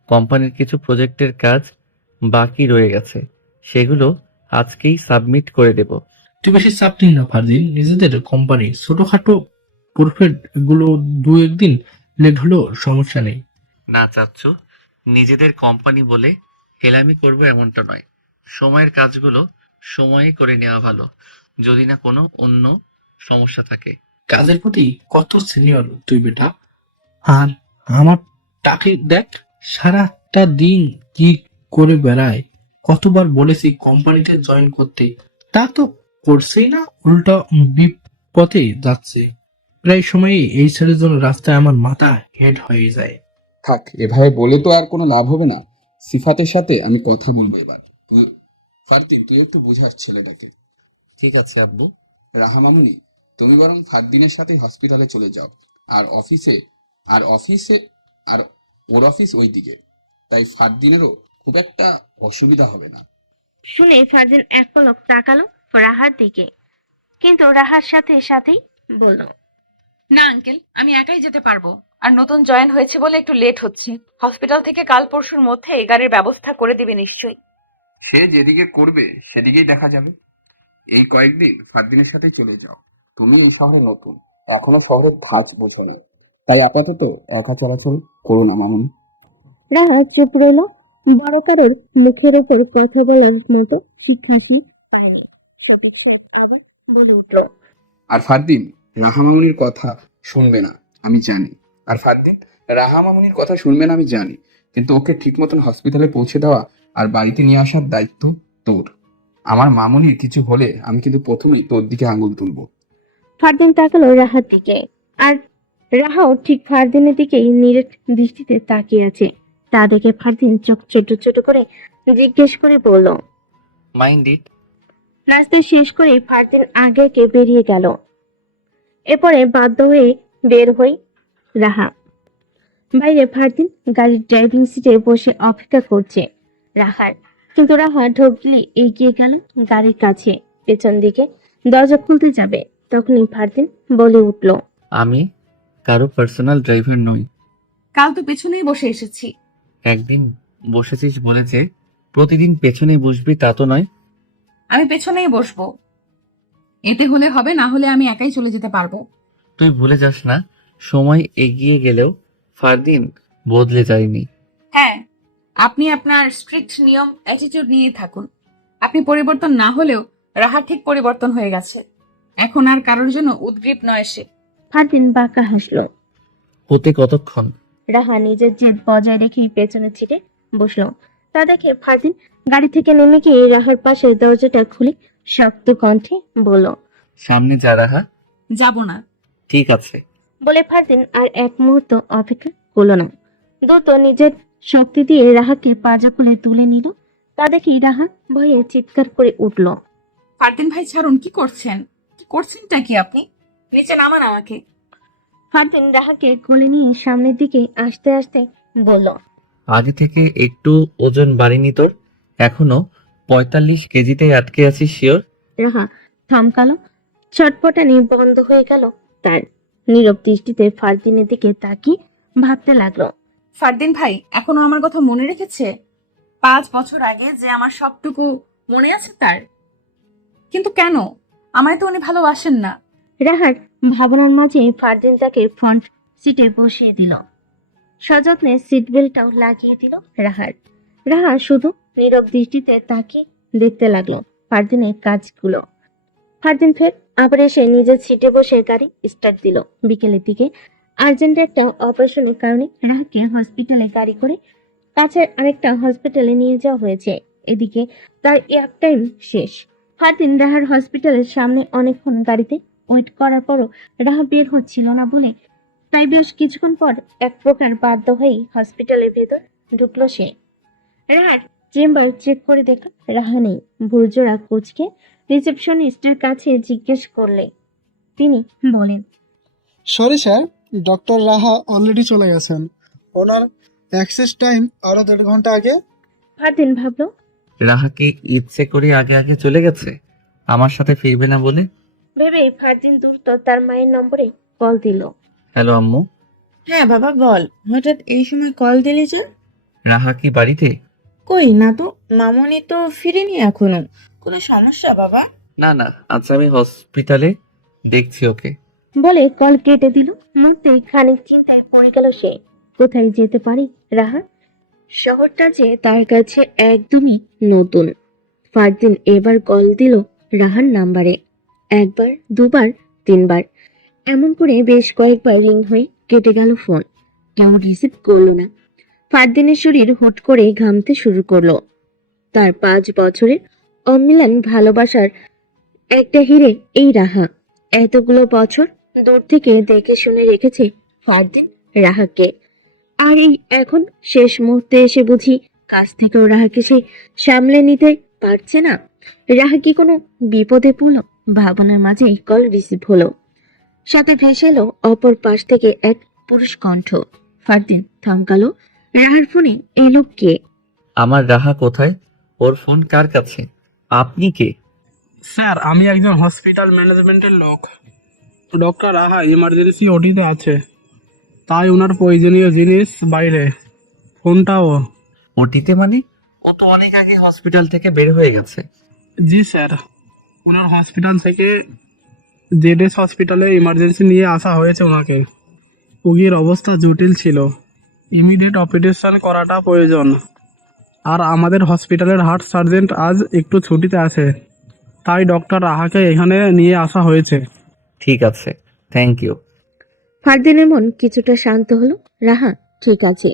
কোম্পানির কিছু প্রজেক্টের কাজ বাকি রয়ে গেছে, সেগুলো আজকেই সাবমিট করে দেব। তুই বেশি চাপ নিস না ফারদিন, নিজেদের কোম্পানি ছোটখাটো প্রফিট গুলো 2-1 দিন লেট হলেও সমস্যা নেই। না চাচ্ছু, নিজেদের কোম্পানি বলে হেলামি করবো এমনটা নয়। সময়ের কাজগুলো সময়ে করে নেওয়া ভালো, যদি না কোনো অন্য সমস্যা থাকে। কাজের প্রতি কত সিনিয়র তুই বেটা। আর আমার টাকে দেখ, সারাটা দিন কি করে বেড়ায়। কতবার বলেছি কোম্পানিতে জয়েন করতে, তা তো করছেই না, উল্টা বিপথে যাচ্ছে। প্রায় সময়ই এই ছেলের জন্য রাস্তায় আমার মাথা হেড হয়ে যায়। থাক, এভাবে বলে তো আর কোনো লাভ হবে না। সিফাতের সাথে আমি কথা বলবো এবার। ফারদিন, তুই একটু বুঝাস ছেলেটাকে। ঠিক আছে আব্বু। রাহা মামুনি, তুমি বরং ফারদিনের সাথে হসপিটালে চলে যাও। আর অফিসে আর অফিসে আর ওর অফিস ওই দিকে, তাই ফারদিনেরও খুব একটা অসুবিধা হবে না। শুনে ফারদিন এক পলক তাকালো রাহার দিকে, কিন্তু রাহার সাথে সাথেই বলল, না আঙ্কেল, আমি একাই যেতে পারবো। আর নতুন জয়েন হয়েছে বলে একটু লেট হচ্ছে। হসপিটাল থেকে কাল পরশুর মধ্যে গাড়ির ব্যবস্থা করে দিবে নিশ্চয়ই। সে যেদিকে করবে সেদিকেই দেখা যাবে। এই কয়েকদিন ফারদিনের সাথে চলে যাও। তুমি এই শহরে নতুন, এখনো শহরের ধাঁচ বোঝানি, তাই আপাতত একা চলাচল করো না মামুনি। রাহা চুপ রইল। বড়কারের মুখের ওপর কথা বলার মতো শিক্ষাসী পায়নি। শফিক সাহেব আবার বলে উঠল, আর ফারদিন রাহা মামুনির কথা শুনবে না আমি জানি। কিন্তু ওকে ঠিক মতন হসপিটালে পৌঁছে দেওয়া আর বাড়িতে নিয়ে আসার দায়িত্ব তোর। আমার মামুনির কিছু হলে আমি কিন্তু প্রথমেই তোর দিকে আঙুল তুলবো। ফারদিন তাকালো রাহার দিকে, আর রাহাও ঠিক ফারদিনের দিকেই নিরেট দৃষ্টিতে তাকিয়ে আছে। তা দেখে ফারদিন চোখ ছোট ছোট করে জিজ্ঞেস করে বলল, মাইন্ড ইট। নাস্তা শেষ করে ফারদিন আগে বেরিয়ে গেল। এরপরে বাধ্য হয়ে বের হই রাহা। বাইরে ফারদিন গাড়ির ড্রাইভিং সিটে বসে অপেক্ষা করছে রাহার, কিন্তু রাহা ঢোক গিলে এগিয়ে গেল গাড়ির কাছে। পেছন দিকে দরজা খুলতে যাবে, তখনই ফারদিন বলে উঠল, আমি কারো পার্সোনাল ড্রাইভার নই। কাল তো পেছনেই বসে এসেছি। একদিন বসেছিস বলেছে প্রতিদিন পেছনে বসবি তা তো নয়। আমি পেছনেই বসবো। এতে হলে হবে, না হলে আমি একাই চলে যেতে পারবো। তুই ভুলে যাস না, সময় এগিয়ে গেলেও ফারদিন বদলে যায়নি। হ্যাঁ, আপনি আপনার স্ট্রিক্ট নিয়ম অ্যাটিটিউড নিয়ে থাকুন। আপনি পরিবর্তন না হলেও রাহা ঠিক পরিবর্তন হয়ে গেছে। এখন আর কারোর জন্য উদ্গ্রীব নয় সে। ফারদিন বাঁকা হাসলো। হতে কতক্ষণ? রাহা নিজের জেদ বজায় রেখে পেছনে ছিটে বসলো। তা দেখে ফারদিন গাড়ি থেকে নেমে গিয়ে রাহার পাশে দরজাটা খুলে শক্ত কণ্ঠে বলল, সামনে যা রাহা। যাব না। ঠিক আছে। বলে ফারদিন আর এক মুহূর্ত অপেক্ষা করলো না। দ্রুত নিজের শক্তি দিয়ে রাহাকে পাজা কোলে তুলে নিল। তা দেখে রাহা ভয়ে চিৎকার করে উঠল। ফারদিন ভাই ছাড়ুন, কি করছেন? কি করছেনটা কি আপনি? নিচে নামান আমাকে। ফারদিন রাহাকে কোলে নিয়ে সামনের দিকে আসতে আসতে বলল, আগে থেকে একটু ওজন বাড়িনি তোর? এখনো 45 কেজিতে আটকে আছিস শিওর? রাহা থমকালো। ছটপটানি বন্ধ হয়ে গেল তার। নীরব দৃষ্টিতে ফারদিনের দিকে তাকিয়ে ভাবতে লাগলো। ফারদিন ভাই এখনো আমার কথা মনে রেখেছে? 5 বছর আগে যে আমার সবটুকু মনে আছে তার। কিন্তু কেন? আমায় তো উনি ভালোবাসেন না। রাহার ভাবনার মাঝে ফারদিন তাকে ফ্রন্ট সিটে বসিয়ে দিল। সযত্নে সিট বেল্টটাও লাগিয়ে দিল রাহার। রাহা শুধু নীরব দৃষ্টিতে তাকিয়ে দেখতে লাগলো ফারদিনের কাজগুলো। ফারদিন ফের আবার এসে নিজের সিটে বসে গাড়ি স্টার্ট দিল। বিকেলের দিকে আর্জেন্ট একটা অপারেশনের কারণে রাহাকে হসপিটালে গাড়ি করে কাছের আরেকটা হসপিটালে নিয়ে যাওয়া হয়েছে। এদিকে তার এয়ার টাইম শেষ। ফারদিন রাহার হসপিটালের সামনে অনেকক্ষণ গাড়িতে ওয়েট করার পরও রাহা বের হচ্ছিল না বলে তাই বেশ কিছুক্ষণ পর এক প্রকার বাধ্য হয়েই হসপিটালের ভেতর ঢুকলো সে। রাহার চেম্বার চেক করে দেখল রাহা নেই। ভুরজোড়া কোচকে রিসেপশনিস্টের কাছে জিজ্ঞেস করলে তিনি বলেন, সরি স্যার, ডক্টর রাহা অলরেডি চলে গেছেন। ওনার অ্যাক্সেস টাইম আরো 1.5 ঘন্টা আগে। ফারদিন ভাবলো, রাহাকে ইচ্ছে করে আগে আগে চলে গেছে আমার সাথে ফিরবে না বলে। ভেবে ফারদিন দ্রুত তার মায়ের নম্বরে কল দিল। হ্যালো আম্মু। হ্যাঁ বাবা বল, হঠাৎ এই সময় কল দিলি যে? রাহা কি বাড়িতে? কই না তো, মামনি তো ফিরেনি এখনো। কোনো সমস্যা বাবা? না না, আচ্ছা আমি হসপিটালে দেখছি ওকে। বলে কল কেটে দিল। মুহূর্তে খানিক চিন্তায় পড়ে গেল সে। কোথায় যেতে পারি রাহা? শহরটা যে তার কাছে একদমই নতুন। ফারদিন এবার কল দিল রাহার নাম্বারে। 1 বার 2 বার 3 বার এমন করে বেশ কয়েকবার রিং হয়ে কেটে গেল ফোন। কেউ রিসিভ করলো না। ফারদিনের শরীর হুট করে ঘামতে শুরু করলো। তার 5 বছরের অমিলান ভালোবাসার একটা হিরে এই রাহা। এতগুলো বছর দূর থেকে দেখে শুনে রেখেছে ফারদিন রাহাকে। আর এই এখন শেষ মুহূর্তে এসে বুঝি কাছ থেকেও রাহাকে সে সামলে নিতে পারছে না। রাহা কি কোনো বিপদে পড়লো? ভাবনার মাঝে কল রিসিভ হলো। সাথে ভেসে এলো অপর পাশ থেকে এক পুরুষ কণ্ঠ। ফারদিন থমকালো। রাহার ফোনে এলো কে? আমার রাহা কোথায়? ওর ফোন কার কাছে? আপনি কে? স্যার, আমি একজন হসপিটাল ম্যানেজমেন্টের লোক। ডক্টর রাহা ইমার্জেন্সি ওটিতে আছে, তাই ওনার প্রয়োজনীয় জিনিস বাইরে। ফোনটাও। ওটিতে মানে? ও তো অনেক আগে হসপিটাল থেকে বের হয়ে গেছে। জি স্যার, ওনার হসপিটাল থেকে জেডএস হসপিটালে ইমার্জেন্সি নিয়ে আসা হয়েছে ওনাকে। রোগীর অবস্থা জটিল ছিল, ইমিডিয়েট অপারেশন করাটা প্রয়োজন। আর আমাদের হসপিটালের হার্ট সার্জেন্ট আজ একটু ছুটিতে আছে, তাই ডক্টর রাহাকে এখানে নিয়ে আসা হয়েছে। ঠিক আছে, থ্যাংক ইউ। ফারদিনের মন কিছুটা শান্ত হলো। রাহা ঠিক আছে।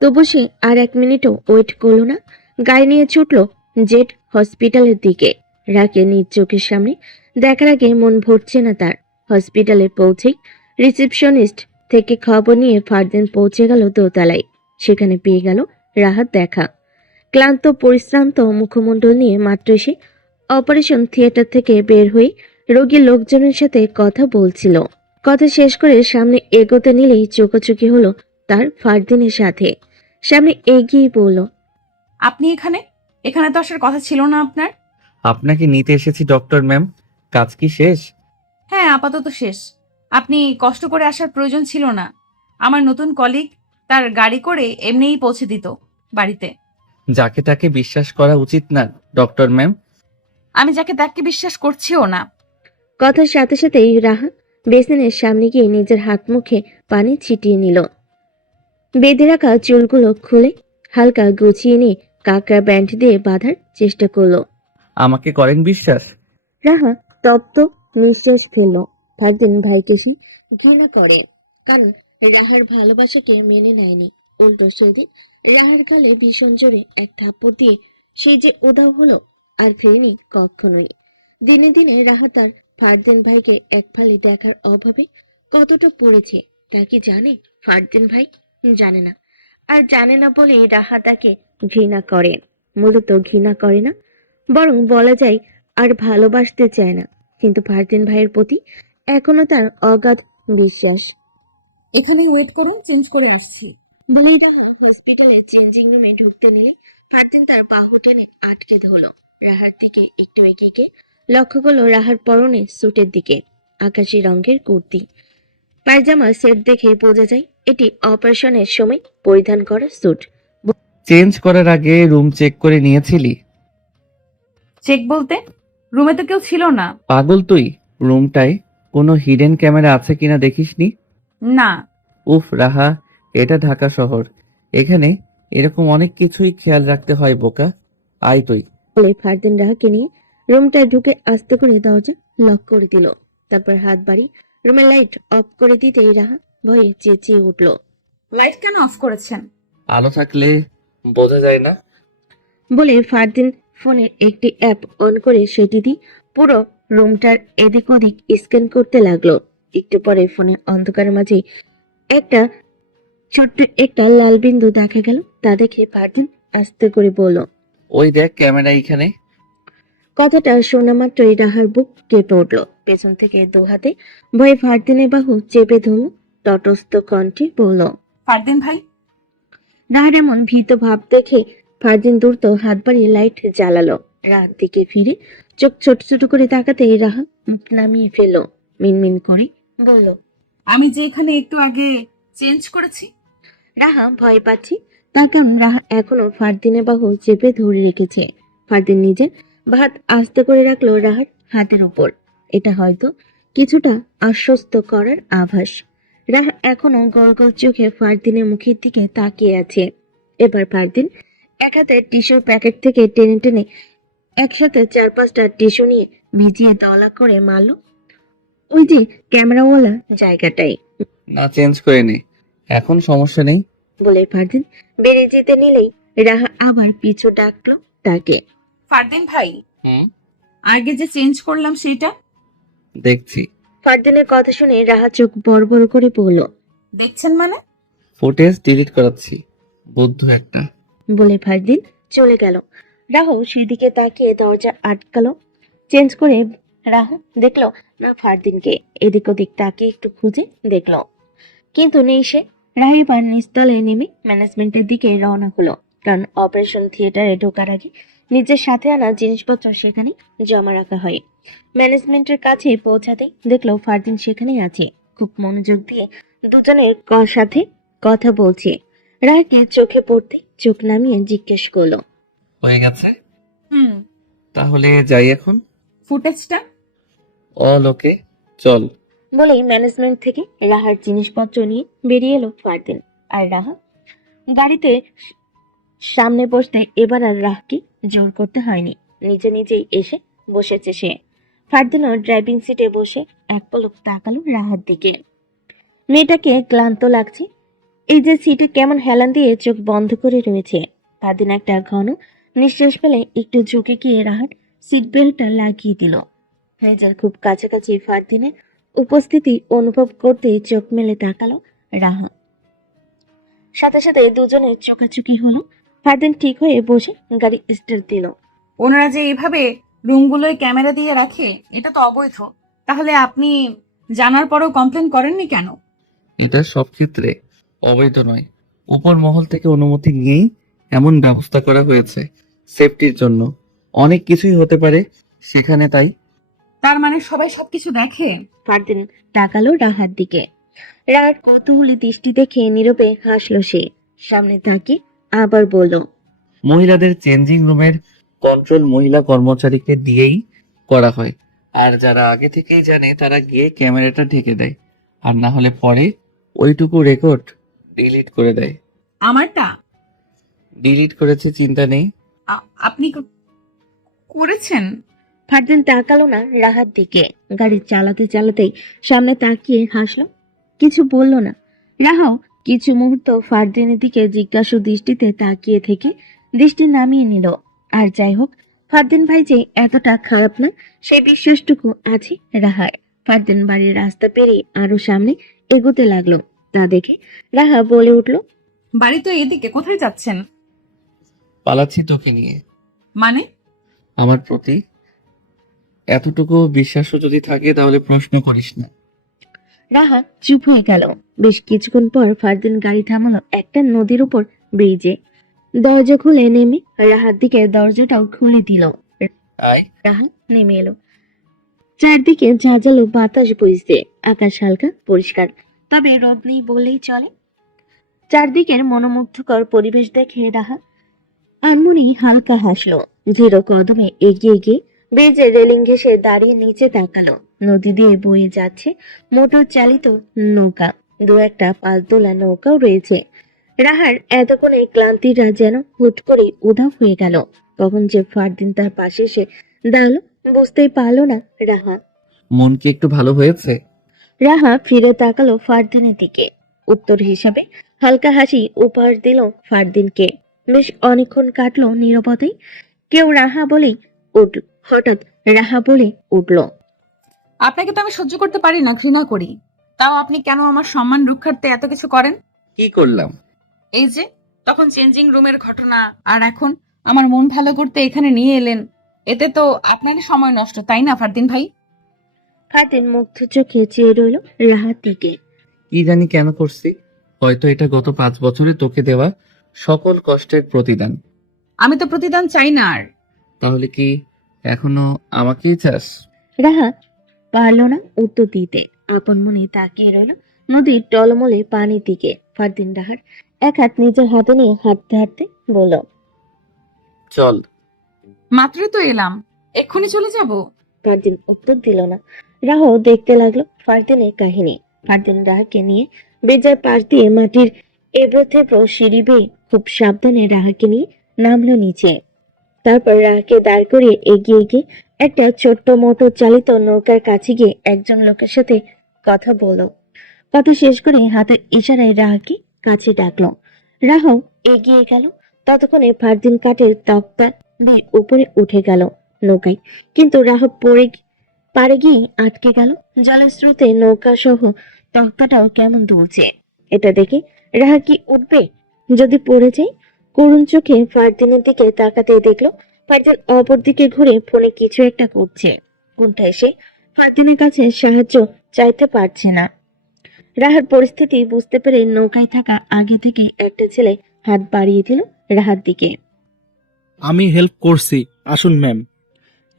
তবু সে আর 1 মিনিটও ওয়েট করলো না। গাড়ি নিয়ে ছুটলো জেড হসপিটালের দিকে। রাকে নিজ চোখের সামনে দেখার আগে মন ভরছে না তার। হসপিটালে পৌঁছেই রিসেপশনিস্ট থেকে খবর নিয়ে ফারদিন পৌঁছে গেল দোতলায়। সেখানে পেয়ে গেল রাহাত দেখা। ক্লান্ত পরিশ্রান্ত মুখমণ্ডল নিয়ে মাত্র এসে অপারেশন থিয়েটার থেকে বের হয়ে রোগীর লোকজনের সাথে কথা বলছিল। কথা শেষ করে সামনে এগোতে নিলেই চোখাচোখি হলো তার ফারদিনের সাথে। সামনে এগিয়ে বলল, আপনি এখানে? এখানে তো আসার কথা ছিল না আপনার। আপনাকে নিতে এসেছি ডক্টর ম্যাম। কাজ কি শেষ? হ্যাঁ, আপাতত শেষ। আপনি কষ্ট করে আসার প্রয়োজন ছিল না। আমার নতুন কলিগ তার গাড়ি করে এমনিই পৌঁছে দিত বাড়িতে। যাকে তাকে বিশ্বাস করা উচিত না ডক্টর ম্যাম। আমি যাকে তাকে বিশ্বাস করছিও না। কথার সাথে সাথেই রাহা বেসিনের সামনে গিয়ে নিজের হাত মুখে পানি ছিটিয়ে নিল। বেঁধে রাখা চুলগুলো খুলে হালকা গুছিয়ে নিয়ে কাঁকড়া ব্যান্ড দিয়ে বাঁধার চেষ্টা করলো। আমাকে করেন বিশ্বাস? রাহা তপ্ত নিঃশ্বাস ফেলল। ফারদিন ভাইকে সে ঘৃণা করে, কারণ রাহার ভালোবাসাকে মেনে নেয়নি। উল্টো সেদিন রাহার গালে ভীষণ জোরে এক থাপ্পড় দিয়ে সে যে উধাও হলো আর ফেরেনি কখনোই। দিনে দিনে রাহা তার ফারদিন ভাইকে এক ফালি দেখার অভাবে কতটা পড়েছে তা কি জানে ফারদিন ভাই? জানে না। আর জানে না বলেই রাহা তাকে ঘৃণা করে। মূলত ঘৃণা করে না, বরং বলা যায় আর ভালোবাসতে চায় না। কিন্তু ফারদিন ভাইয়ের প্রতি এখনো তার অগাধ বিশ্বাস। এখানে ওয়েট করুন, চেঞ্জ করে আসছি। বলেই রাহা হসপিটালের চেঞ্জিং রুমে ঢুকতে নিলে ফারদিন তার বাহু টেনে আটকে হলো। রাহার দিকে একটু এগিয়ে গিয়ে লক্ষ্য করলো রাহার পরনে স্যুটের দিকে আকাশি রঙের কুর্তি। পায়জামা সেট দেখেই বোঝা যায় এটি অপারেশনের সময় পরিধান করা স্যুট। চেঞ্জ করার আগে রুম চেক করে নিয়েছিলি? চেক বলতে? রুমে তো কেউ ছিল না। পাগল তুই! রুমটায় কোনো হিডেন ক্যামেরা আছে কিনা দেখিসনি? না। উফ রাহা, এটা ঢাকা শহর। এখানে এরকম অনেক কিছুই খেয়াল রাখতে হয় বোকা। আয় তুই। বলে ফারদিন রাহাকে নিয়ে রুমটায় ঢুকে আস্তে করে দরজা লক করে দিল। তারপর হাত বাড়ি রুমের লাইট অফ করে দিতেই রাহা ভয়ে চেঁচিয়ে উঠল। লাইট কেন অফ করেছেন? আলো থাকলে বোঝা যায় না। বলে ফারদিন ফোনের একটি অ্যাপ অন করে সেটি দিয়ে পুরো রুমটার এদিক ওদিক স্ক্যান করতে লাগলো। একটু পরে ফোনের অন্ধকারের মাঝে একটা ছোট্ট একটা লাল বিন্দু দেখা গেল। তা দেখে ফারদিন আস্তে করে বলল। ওই দেখ ক্যামেরা এইখানে। কথাটা শোনা মাত্রই রাহার বুক কেঁপে উঠল। পেছন থেকে দু হাতে ভয়ে ফারদিনের বাহু চেপে ধরল। তটস্থ কণ্ঠে বলল। ফারদিন ভাই। রাহার এমন ভীত ভাব দেখে ফারদিন দ্রুত হাত বাড়িয়ে লাইট জ্বালালো। রাহার দিকে ফিরে চোখ ছোট ছোট করে তাকাতে রাহা মুখ নামিয়ে ফেলল। মিনমিন করে বলল। আমি যে এখানে একটু আগে চেঞ্জ করেছি। রাহা ভয় পাচ্ছে, তার কারণ রাহা এখনো ফারদিনের বাহু চেপে ধরে রেখেছে। ফারদিন নিজের ভাত আস্তে করে রাখলো রাহার হাতের উপর। এটা হয়তো কিছুটা আশ্বস্ত করার আভাস। রাহা এখনো গোল গোল চোখে ফারদিনের মুখের দিকে তাকিয়ে আছে। এবার ফারদিন এক হাতে টিস্যুর প্যাকেট থেকে টেনে টেনে একসাথে 4-5টা টিস্যু নিয়ে ভিজিয়ে দলা করে মারল ওই যে ক্যামেরাওয়ালা জায়গাটায়। না, চেঞ্জ করে নে, এখন সমস্যা নেই। বলে ফারদিন বেরিয়ে যেতে নিলেই রাহা আবার পিছু ডাকলো তাকে। ফারদিন ভাই, হুম, আগে যে চেঞ্জ করলাম সেটা দেখছি। ফারদিনের কথা শুনে রাহা চোখ বড় বড় করে বলল। দেখছেন মানে? ফুটেজ ডিলিট করাচ্ছি, বুদ্ধ একটা। বলে ফারদিন চলে গেল। রাহু সেদিকে তাকিয়ে দরজা আটকালো। চেঞ্জ করে রাহু দেখলো না ফারদিনকে। এদিক ওদিক তাকিয়ে একটু খুঁজে দেখলো, কিন্তু নেই সে। রাহু এবার নিচতলায় নেমে ম্যানেজমেন্টের দিকে রওনা হলো, কারণ অপারেশন থিয়েটারে ঢোকার আগে নিজের সাথে আনা জিনিসপত্র সেখানে জমা রাখা হয়। ম্যানেজমেন্টের কাছে পৌঁছাতেই দেখলো ফারদিন সেখানেই আছে, খুব মনোযোগ দিয়ে দুজনের সাথে কথা বলছে। রায়কে চোখে পড়তে চোখ নামিয়ে জিজ্ঞেস করলো। হয়ে গেছে? হুম। তাহলে যাই এখন। ফুটেজটা? অল ওকে, চল। বলেই ম্যানেজমেন্ট থেকে রাহার জিনিসপত্র নিয়ে বেরিয়ে এলো ফারদিন। আর রাহা গাড়িতে সামনে বসতে এবার আর রাহকে জোর করতে হয়নি, নিজে নিজেই এসে বসেছে সে। ফারদিনও ড্রাইভিং সিটে বসে এক পলক তাকালো রাহার দিকে। মেয়েটাকে ক্লান্ত লাগছে, এই যে সিটে কেমন হেলান দিয়ে চোখ বন্ধ করে রয়েছে। ফারদিন একটা ঘন নিঃশ্বাস ফেলে একটু ঝুঁকে গিয়ে রাহার সিট বেল্টটা লাগিয়ে দিল। নিজের খুব কাছাকাছি ফারদিনের উপস্থিতি অনুভব করতে চোখ মেলে তাকালো রাহা। সাথে সাথে দুজনের চোখাচোখি হলো। ফারদিন ঠিক হয়ে বসে গাড়ি স্টার্ট দিল। ওনারা যে এইভাবে রুমগুলোয় ক্যামেরা দিয়ে রাখে, এটা তো অবৈধ। তাহলে আপনি জানার পরেও কমপ্লেন করেননি কেন? এটা সব ক্ষেত্রে অবৈধ নয়, উপর মহল থেকে অনুমতি নিয়েই এমন ব্যবস্থা করা হয়েছে সেফটির জন্য। অনেক কিছুই হতে পারে সেখানে, তাই তার মানে সবাই সবকিছু দেখে? ফারদিন তাকালো রাহার দিকে। রাহার কৌতূহলী দৃষ্টি দেখে নীরবে হাসলো সে। সামনে তাকিয়ে আবার বলল, মহিলাদের চেঞ্জিং রুমের কন্ট্রোল মহিলা কর্মচারীকে দিয়েই করা হয়। আর যারা আগে থেকেই জানে তারা গিয়ে ক্যামেরাটা ঢেকে দেয়, আর না হলে পরে ওইটুকু রেকর্ড ডিলিট করে দেয়। আমারটা ডিলিট করেছে, চিন্তা নেই। আপনি করেছেন? ফারদিন তাকালো না রাহার দিকে। গাড়ি চালাতে চালাতেই সামনে তাকিয়ে হাসলো, কিছু বলল না। রাহাও কিছু মুহূর্ত ফারদিনের দিকে জিজ্ঞাসু দৃষ্টিতে তাকিয়ে থেকে দৃষ্টি নামিয়ে নিল। আর যাই হোক, ফারদিন ভাই যে এতটা খারাপ না সেই বিশ্বাসটুকু আছে রাহার। ফারদিন বাড়ির রাস্তা পেরিয়ে আরো সামনে এগোতে লাগলো। তা দেখে রাহা বলে উঠল, বাড়ি তো এদিকে, কোথায় যাচ্ছেন? পালাচ্ছি তোকে নিয়ে। মানে? আমার প্রতি এতটুকু বিশ্বাসও যদি থাকে তাহলে প্রশ্ন করিস না। রাহা চুপ হয়ে গেল। বেশ কিছুক্ষণ পর ফারদিন গাড়ি থামালো একটা নদীর উপর ব্রিজে। দরজা খুলে নেমে রাহার দিকে দরজাটাও খুলে দিল। আয়। রাহা নেমে এলো। চারদিকে ঝাঁঝালো বাতাস বইছে, আকাশ হালকা পরিষ্কার, তবে রোদ নেই বললেই চলে। চারদিকের মনোমুগ্ধকর পরিবেশ দেখে রাহা আনমনেই হালকা হাসলো। ধীর কদমে এগিয়ে গিয়ে ব্রিজের রেলিং ঘেঁষে দাঁড়িয়ে নিচে তাকালো। নদী দিয়ে বয়ে যাচ্ছে মোটর চালিত নৌকা, দু একটা পাল তোলা নৌকাও রয়েছে। রাহার এতক্ষণে ক্লান্তিটা যেন হুট করে উধাও হয়ে গেল। কখন যে ফারদিন তার পাশে এসে দাঁড়ালো বুঝতেই পারলো না রাহা। মন কি একটু ভালো হয়েছে? রাহা ফিরে তাকালো ফারদিনের দিকে। উত্তর হিসাবে হালকা হাসি উপহার দিল ফারদিনকে। বেশ অনেকক্ষণ কাটলো নীরবতায়। কেউ রাহা বলেই হঠাৎ রাহা বলে উঠল, আপনাকে তো আমি সহ্য করতে পারি না, ঘৃণা করি। তাও আপনি কেন আমার সম্মান রক্ষার্থে এত কিছু করেন? কি করলাম? এই যে তখন চেঞ্জিং রুমের ঘটনা, আর এখন আমার মন ভালো করতে এখানে নিয়ে এলেন। এতে তো আপনারই সময় নষ্ট, তাই না ফারদিন ভাই? ফারদিন মুগ্ধ চোখে চেয়ে রইল রাহার দিকে। কি জানি কেন করছি, হয়তো এটা গত 5 বছরে তোকে দেওয়া সকল কষ্টের প্রতিদান। আমি তো প্রতিদান চাই না আর। তাহলে কি এখনো আমাকেই চাস? রাহা পারল না উত্তর দিতে। আপন মনে তাকিয়ে রইল নদীর টলমলে পানির দিকে। ফারদিন রাহার এক হাত নিজের হাতে নিয়ে হাঁটতে হাঁটতে বলল, চল। মাত্রই তো এলাম, এক্ষুনি চলে যাব? ফারদিন উত্তর দিল না। রাহাও দেখতে লাগলো ফারদিনের কাহিনী। ফারদিন রাহাকে নিয়ে বেজার পাশ দিয়ে মাটির এবড়ো থেবড়ো সিঁড়ি বেয়ে খুব সাবধানে রাহাকে নিয়ে নামলো নিচে। তারপর রাহাকে দাঁড় করিয়ে এগিয়ে গিয়ে একটা ছোট্ট মোটর চালিত নৌকার কাছে গিয়ে একজন লোকের সাথে কথা বলল। কথা শেষ করে হাতের ইশারায় রাহাকে কাছে ডাকলো। রাহাও এগিয়ে গেল। ততক্ষণে ফারদিন কাঠের তক্তা দিয়ে উপরে উঠে গেল নৌকায়, কিন্তু রাহা পারে গিয়ে আটকে গেল। জলের স্রোতে নৌকা সহ তক্তাটাও কেমন দুলছে। এটা দেখে রাহা কি উঠবে যদি পড়ে যায়? করুণ চোখে ফারদিনের দিকে তাকাতে দেখলো ফারদিন অপর দিকে ঘুরে ফোনে কিছু একটা করছে। কোনটা এসে ফারদিনের কাছে সাহায্য চাইতে পারছে না। রাহার পরিস্থিতি বুঝতে পেরে নৌকায় থাকা আগে থেকে একটা ছেলে হাত বাড়িয়ে দিল রাহার দিকে। আমি হেল্প করছি, আসুন ম্যাম।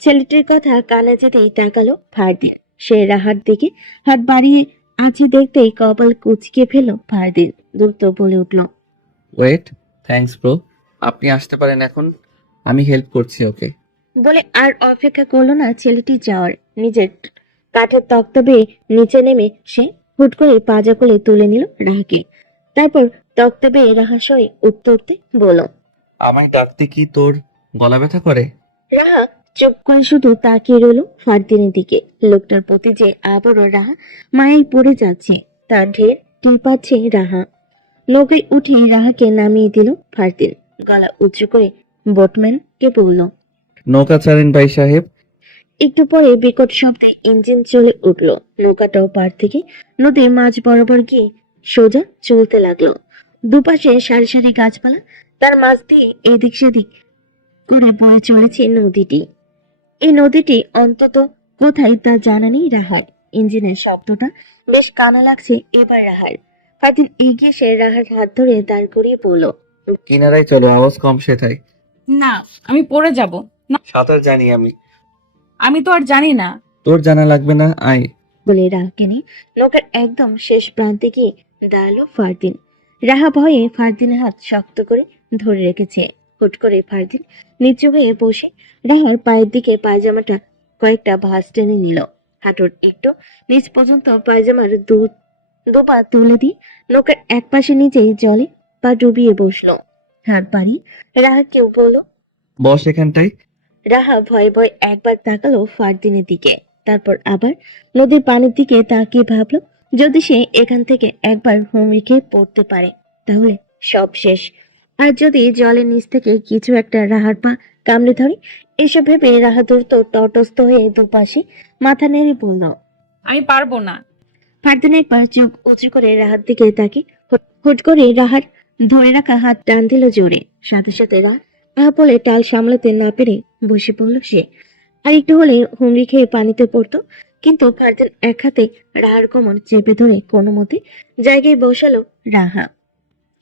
ছেলেটির কথা কানে যেতেই তাকালো ফারদিন। সে রাহার দিকে হাত বাড়িয়ে আছে দেখতেই কপাল কুচকে ফেল ফারদিন। দ্রুত বলে উঠল, ওয়েট, থ্যাঙ্কস ব্রো। আপনি আসতে পারেন এখন, আমি হেল্প করছি ওকে। বলে আর অপেক্ষা করলো না ছেলেটি যাওয়ার। নিজের কাঠের তক্তা বেয়ে নিচে নেমে সে হুট করে পাজা কোলে তুলে নিল রাহাকে। তারপর তক্তা বেয়ে রাহা সয়ে উঠতে উঠতে বলল, আমায় ডাকতে কি তোর গলা ব্যথা করে? রাহা চুপ করে শুধু তাকিয়ে রইল ফারদিনের দিকে। লোকটার প্রতি যে আবারও রাহা মায়ায় পড়ে যাচ্ছে তার ঢের টের পাচ্ছে রাহা। নৌকায় উঠে রাহাকে নামিয়ে দিল ফারদিন। গলা উঁচু করে বোটম্যানকে বলল, নৌকা ছাড়েন ভাই সাহেব। একটু পরে বিকট শব্দে ইঞ্জিন চলে উঠল। নৌকাটাও পার থেকে নদীর মাঝ বরাবর গিয়ে সোজা চলতে লাগলো। দুপাশে সারি সারি গাছপালা, তার মাঝ দিয়ে এদিক সেদিক করে বয়ে চলেছে নদীটি। এই নদীটি অন্তত কোথায় তা জানা নেই রাহার। ইঞ্জিনের শব্দটা বেশ কানা লাগছে এবার রাহার। ফারদিন এগিয়ে সে রাহার হাত ধরে দাঁড় করিয়ে বলল, কিনারায় চলো, আওয়াজ কম সেথায়। না, আমি পড়ে যাব। না, সাঁতার জানি আমি। আমি তো আর জানি না। তোর জানা লাগবে না, আয়। বলে রাহাকে নিয়ে নৌকার একদম শেষ প্রান্তে গিয়ে দাঁড়ালো ফারদিন। রাহা ভয়ে ফারদিনের হাত শক্ত করে ধরে রেখেছে। হুট করে ফারদিন নিচু হয়ে বসে রাহার পায়ের দিকে পায়জামাটা কয়েকটা ভাঁজ টেনে নিল। হাঁটুর একটু নিচ পর্যন্ত পায়জামার দুপা তুলে দিয়ে নৌকার এক পাশে নিজেই জলে পা ডুবিয়ে বসলো। হাত বাড়িয়ে রাহাকেও বলল। বস এখানটায়। রাহা ভয়ে ভয়ে একবার তাকালো ফারদিনের দিকে, তারপর আবার নদীর পানির দিকে তাকিয়ে ভাবলো, যদি সে এখান থেকে একবার হুমড়ি খেয়ে পড়তে পারে তাহলে সব শেষ। আর যদি জলের নিচ থেকে কিছু একটা রাহার পা কামড়ে ধরে, এসব ভেবে রাহা দ্রুত তটস্থ হয়ে দুপাশে মাথা নেড়ে বলল। আমি পারবো না। ফারদিন একবার চোখ উঁচু করে রাহার দিকে তাকে হুট করে রাহার ধরে রাখা হাত টান দিল জোরে। সাথে সাথে রাহা বলে টাল সামলাতে না পেরে বসে পড়ল সে। আর একটু হলে হুমড়ি খেয়ে পানিতে পড়তো, কিন্তু ফারদিন এক হাতে রাহার কোমর চেপে ধরে কোনো মতে জায়গায় বসালো রাহা।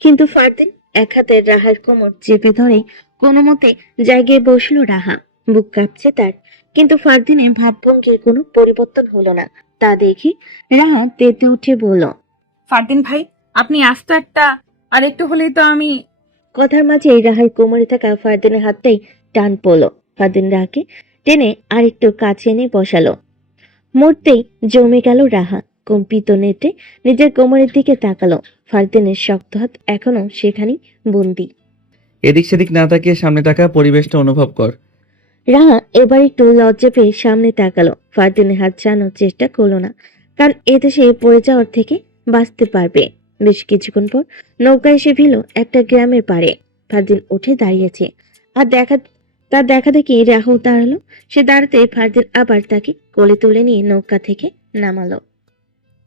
কিন্তু ফারদিন এক হাতে রাহার কোমর চেপে ধরে কোনো মতে জায়গায় বসলো রাহা। বুক কাঁপছে তার, কিন্তু ফারদিনের ভাবভঙ্গির কোনো পরিবর্তন হলো না। তা দেখে রাহা তেতে উঠে বলল। ফারদিন ভাই, আপনি আস্ত একটা, আর একটু হলেই তো আমি। কথার মাঝে রাহার কোমরে থাকা ফারদিনের হাতটাই টান পড়লো। ফারদিন রাহাকে টেনে আরেকটু কাছে এনে বসালো। মুহূর্তেই জমে গেল রাহা। কম্পিত নেটে নিজের কোমরের দিকে তাকালো। ফারদিনের শক্ত হাত এখনো সেখানেই বন্দি। এদিক সেদিক না তাকিয়ে সামনে তাকা, পরিবেশটা অনুভব কর। রাহা এবার একটু লজ্জা পেয়ে সামনে তাকালো। ফারদিনের হাত ছাড়ানোর চেষ্টা করলো না, কারণ এতে সে পড়ে যাওয়ার থেকে বাঁচতে পারবে। বেশ কিছুক্ষণ পর নৌকা এসে ভিল একটা গ্রামের পাড়ে। ফারদিন উঠে দাঁড়িয়েছে, আর তার দেখা দেখি রাহু দাঁড়ালো। সে দাঁড়াতে ফারদিন আবার তাকে কোলে তুলে নিয়ে নৌকা থেকে নামালো।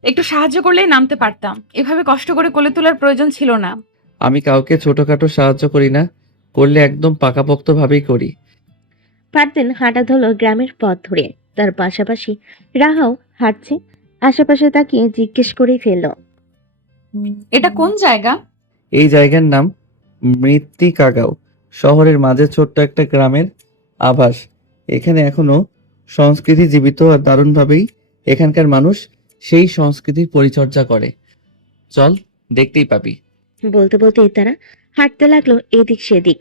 একটু সাহায্য করলেই নামতে পারতাম, এভাবে কষ্ট করে কোলে তোলার প্রয়োজন ছিল না। আমি কাউকে ছোটখাটো সাহায্য করি না, করলে একদম পাকাপোক্ত ভাবেই করি। ফারদিন হাঁটা ধরল গ্রামের পথ ধরে। তার পাশাপাশি রাহাও হাঁটছে। আশেপাশে তাকিয়ে জিজ্ঞেস করেই ফেলল। এটা কোন জায়গা? এই জায়গার নাম মৃত্তিকাগাঁও। শহরের মাঝে ছোট্ট একটা গ্রামের আভাস। এখানে এখনো সংস্কৃতি জীবিত, আর দারুণভাবেই এখানকার মানুষ সেই সংস্কৃতির পরিচর্যা করে। চল, দেখতেই পাবি। বলতে বলতে তারা হাঁটতে লাগলো এদিক সেদিক।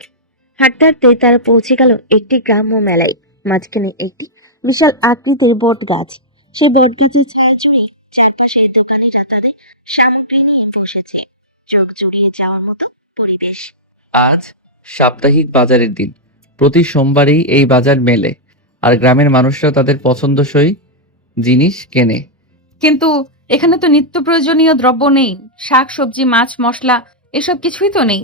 হাঁটতে হাঁটতে তারা পৌঁছে গেল একটি গ্রাম্য মেলায়। মাঝখানে একটি বিশাল আকৃতির বট গাছ। সে বট গাছের ছায়া জুড়ে চারপাশে দোকানিরা তাদের সামগ্রী নিয়ে বসেছে। চোখ জুড়িয়ে যাওয়ার মতো পরিবেশ। আজ সাপ্তাহিক বাজারের দিন। প্রতি সোমবারই এই বাজার মেলে, আর গ্রামের মানুষরা তাদের পছন্দসই জিনিস কেনে। কিন্তু এখানে তো নিত্য প্রয়োজনীয় দ্রব্য নেই, শাক সবজি মাছ মশলা এসব কিছুই তো নেই।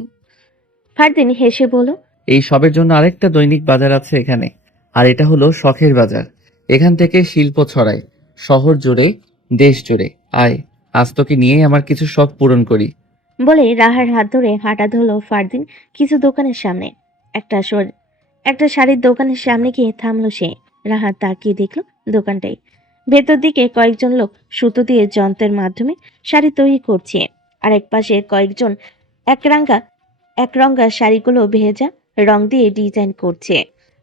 ফারদিন হেসে বলল। এই সবের জন্য আরেকটা দৈনিক বাজার আছে এখানে, আর এটা হলো শখের বাজার। এখান থেকে শিল্প ছড়ায় শহর জুড়ে, দেশ জুড়ে। আয়, আজ তোকে নিয়েই আমার কিছু শখ পূরণ করি। বলে রাহার হাত ধরে হাঁটা ধরলো ফারদিন কিছু দোকানের সামনে। একটা শাড়ির দোকানের সামনে গিয়ে থামলো সে। রাহা তাকিয়ে দেখলো দোকানটাই। ভেতর দিকে কয়েকজন লোক সুতো দিয়ে যন্ত্রের মাধ্যমে শাড়ি তৈরি করছে। আর এক পাশে কয়েকজন একরঙা শাড়িগুলো ভেজা রং দিয়ে ডিজাইন করছে।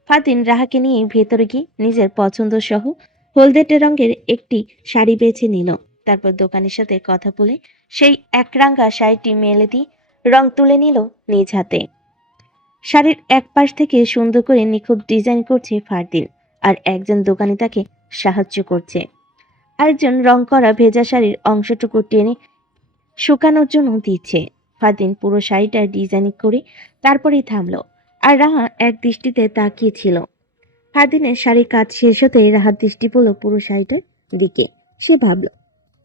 ফারদিন রাহাকে নিয়ে ভেতরে গিয়ে নিজের পছন্দ সহ হলদেটে রঙের একটি শাড়ি বেছে নিল। তারপর দোকানের সাথে কথা বলে সেই একরাঙ্গা শাড়িটি মেলে দিয়ে রং তুলে নিল নিজ হাতে। শাড়ির এক পাশ থেকে সুন্দর করে নিখুঁত ডিজাইন করছে ফারদিন, আর একজন দোকানি তাকে সাহায্য করছে। আরেকজন রং করা ভেজা শাড়ির অংশটুকু টেনে শুকানোর জন্য দিচ্ছে। ফারদিন পুরো শাড়িটা ডিজাইন করে তারপরেই থামলো, আর রাহা এক দৃষ্টিতে তাকিয়েছিল। ফারদিনের শাড়ির কাজ শেষ হতে রাহার দৃষ্টি পড়ল পুরো শাড়িটার দিকে। সে ভাবল,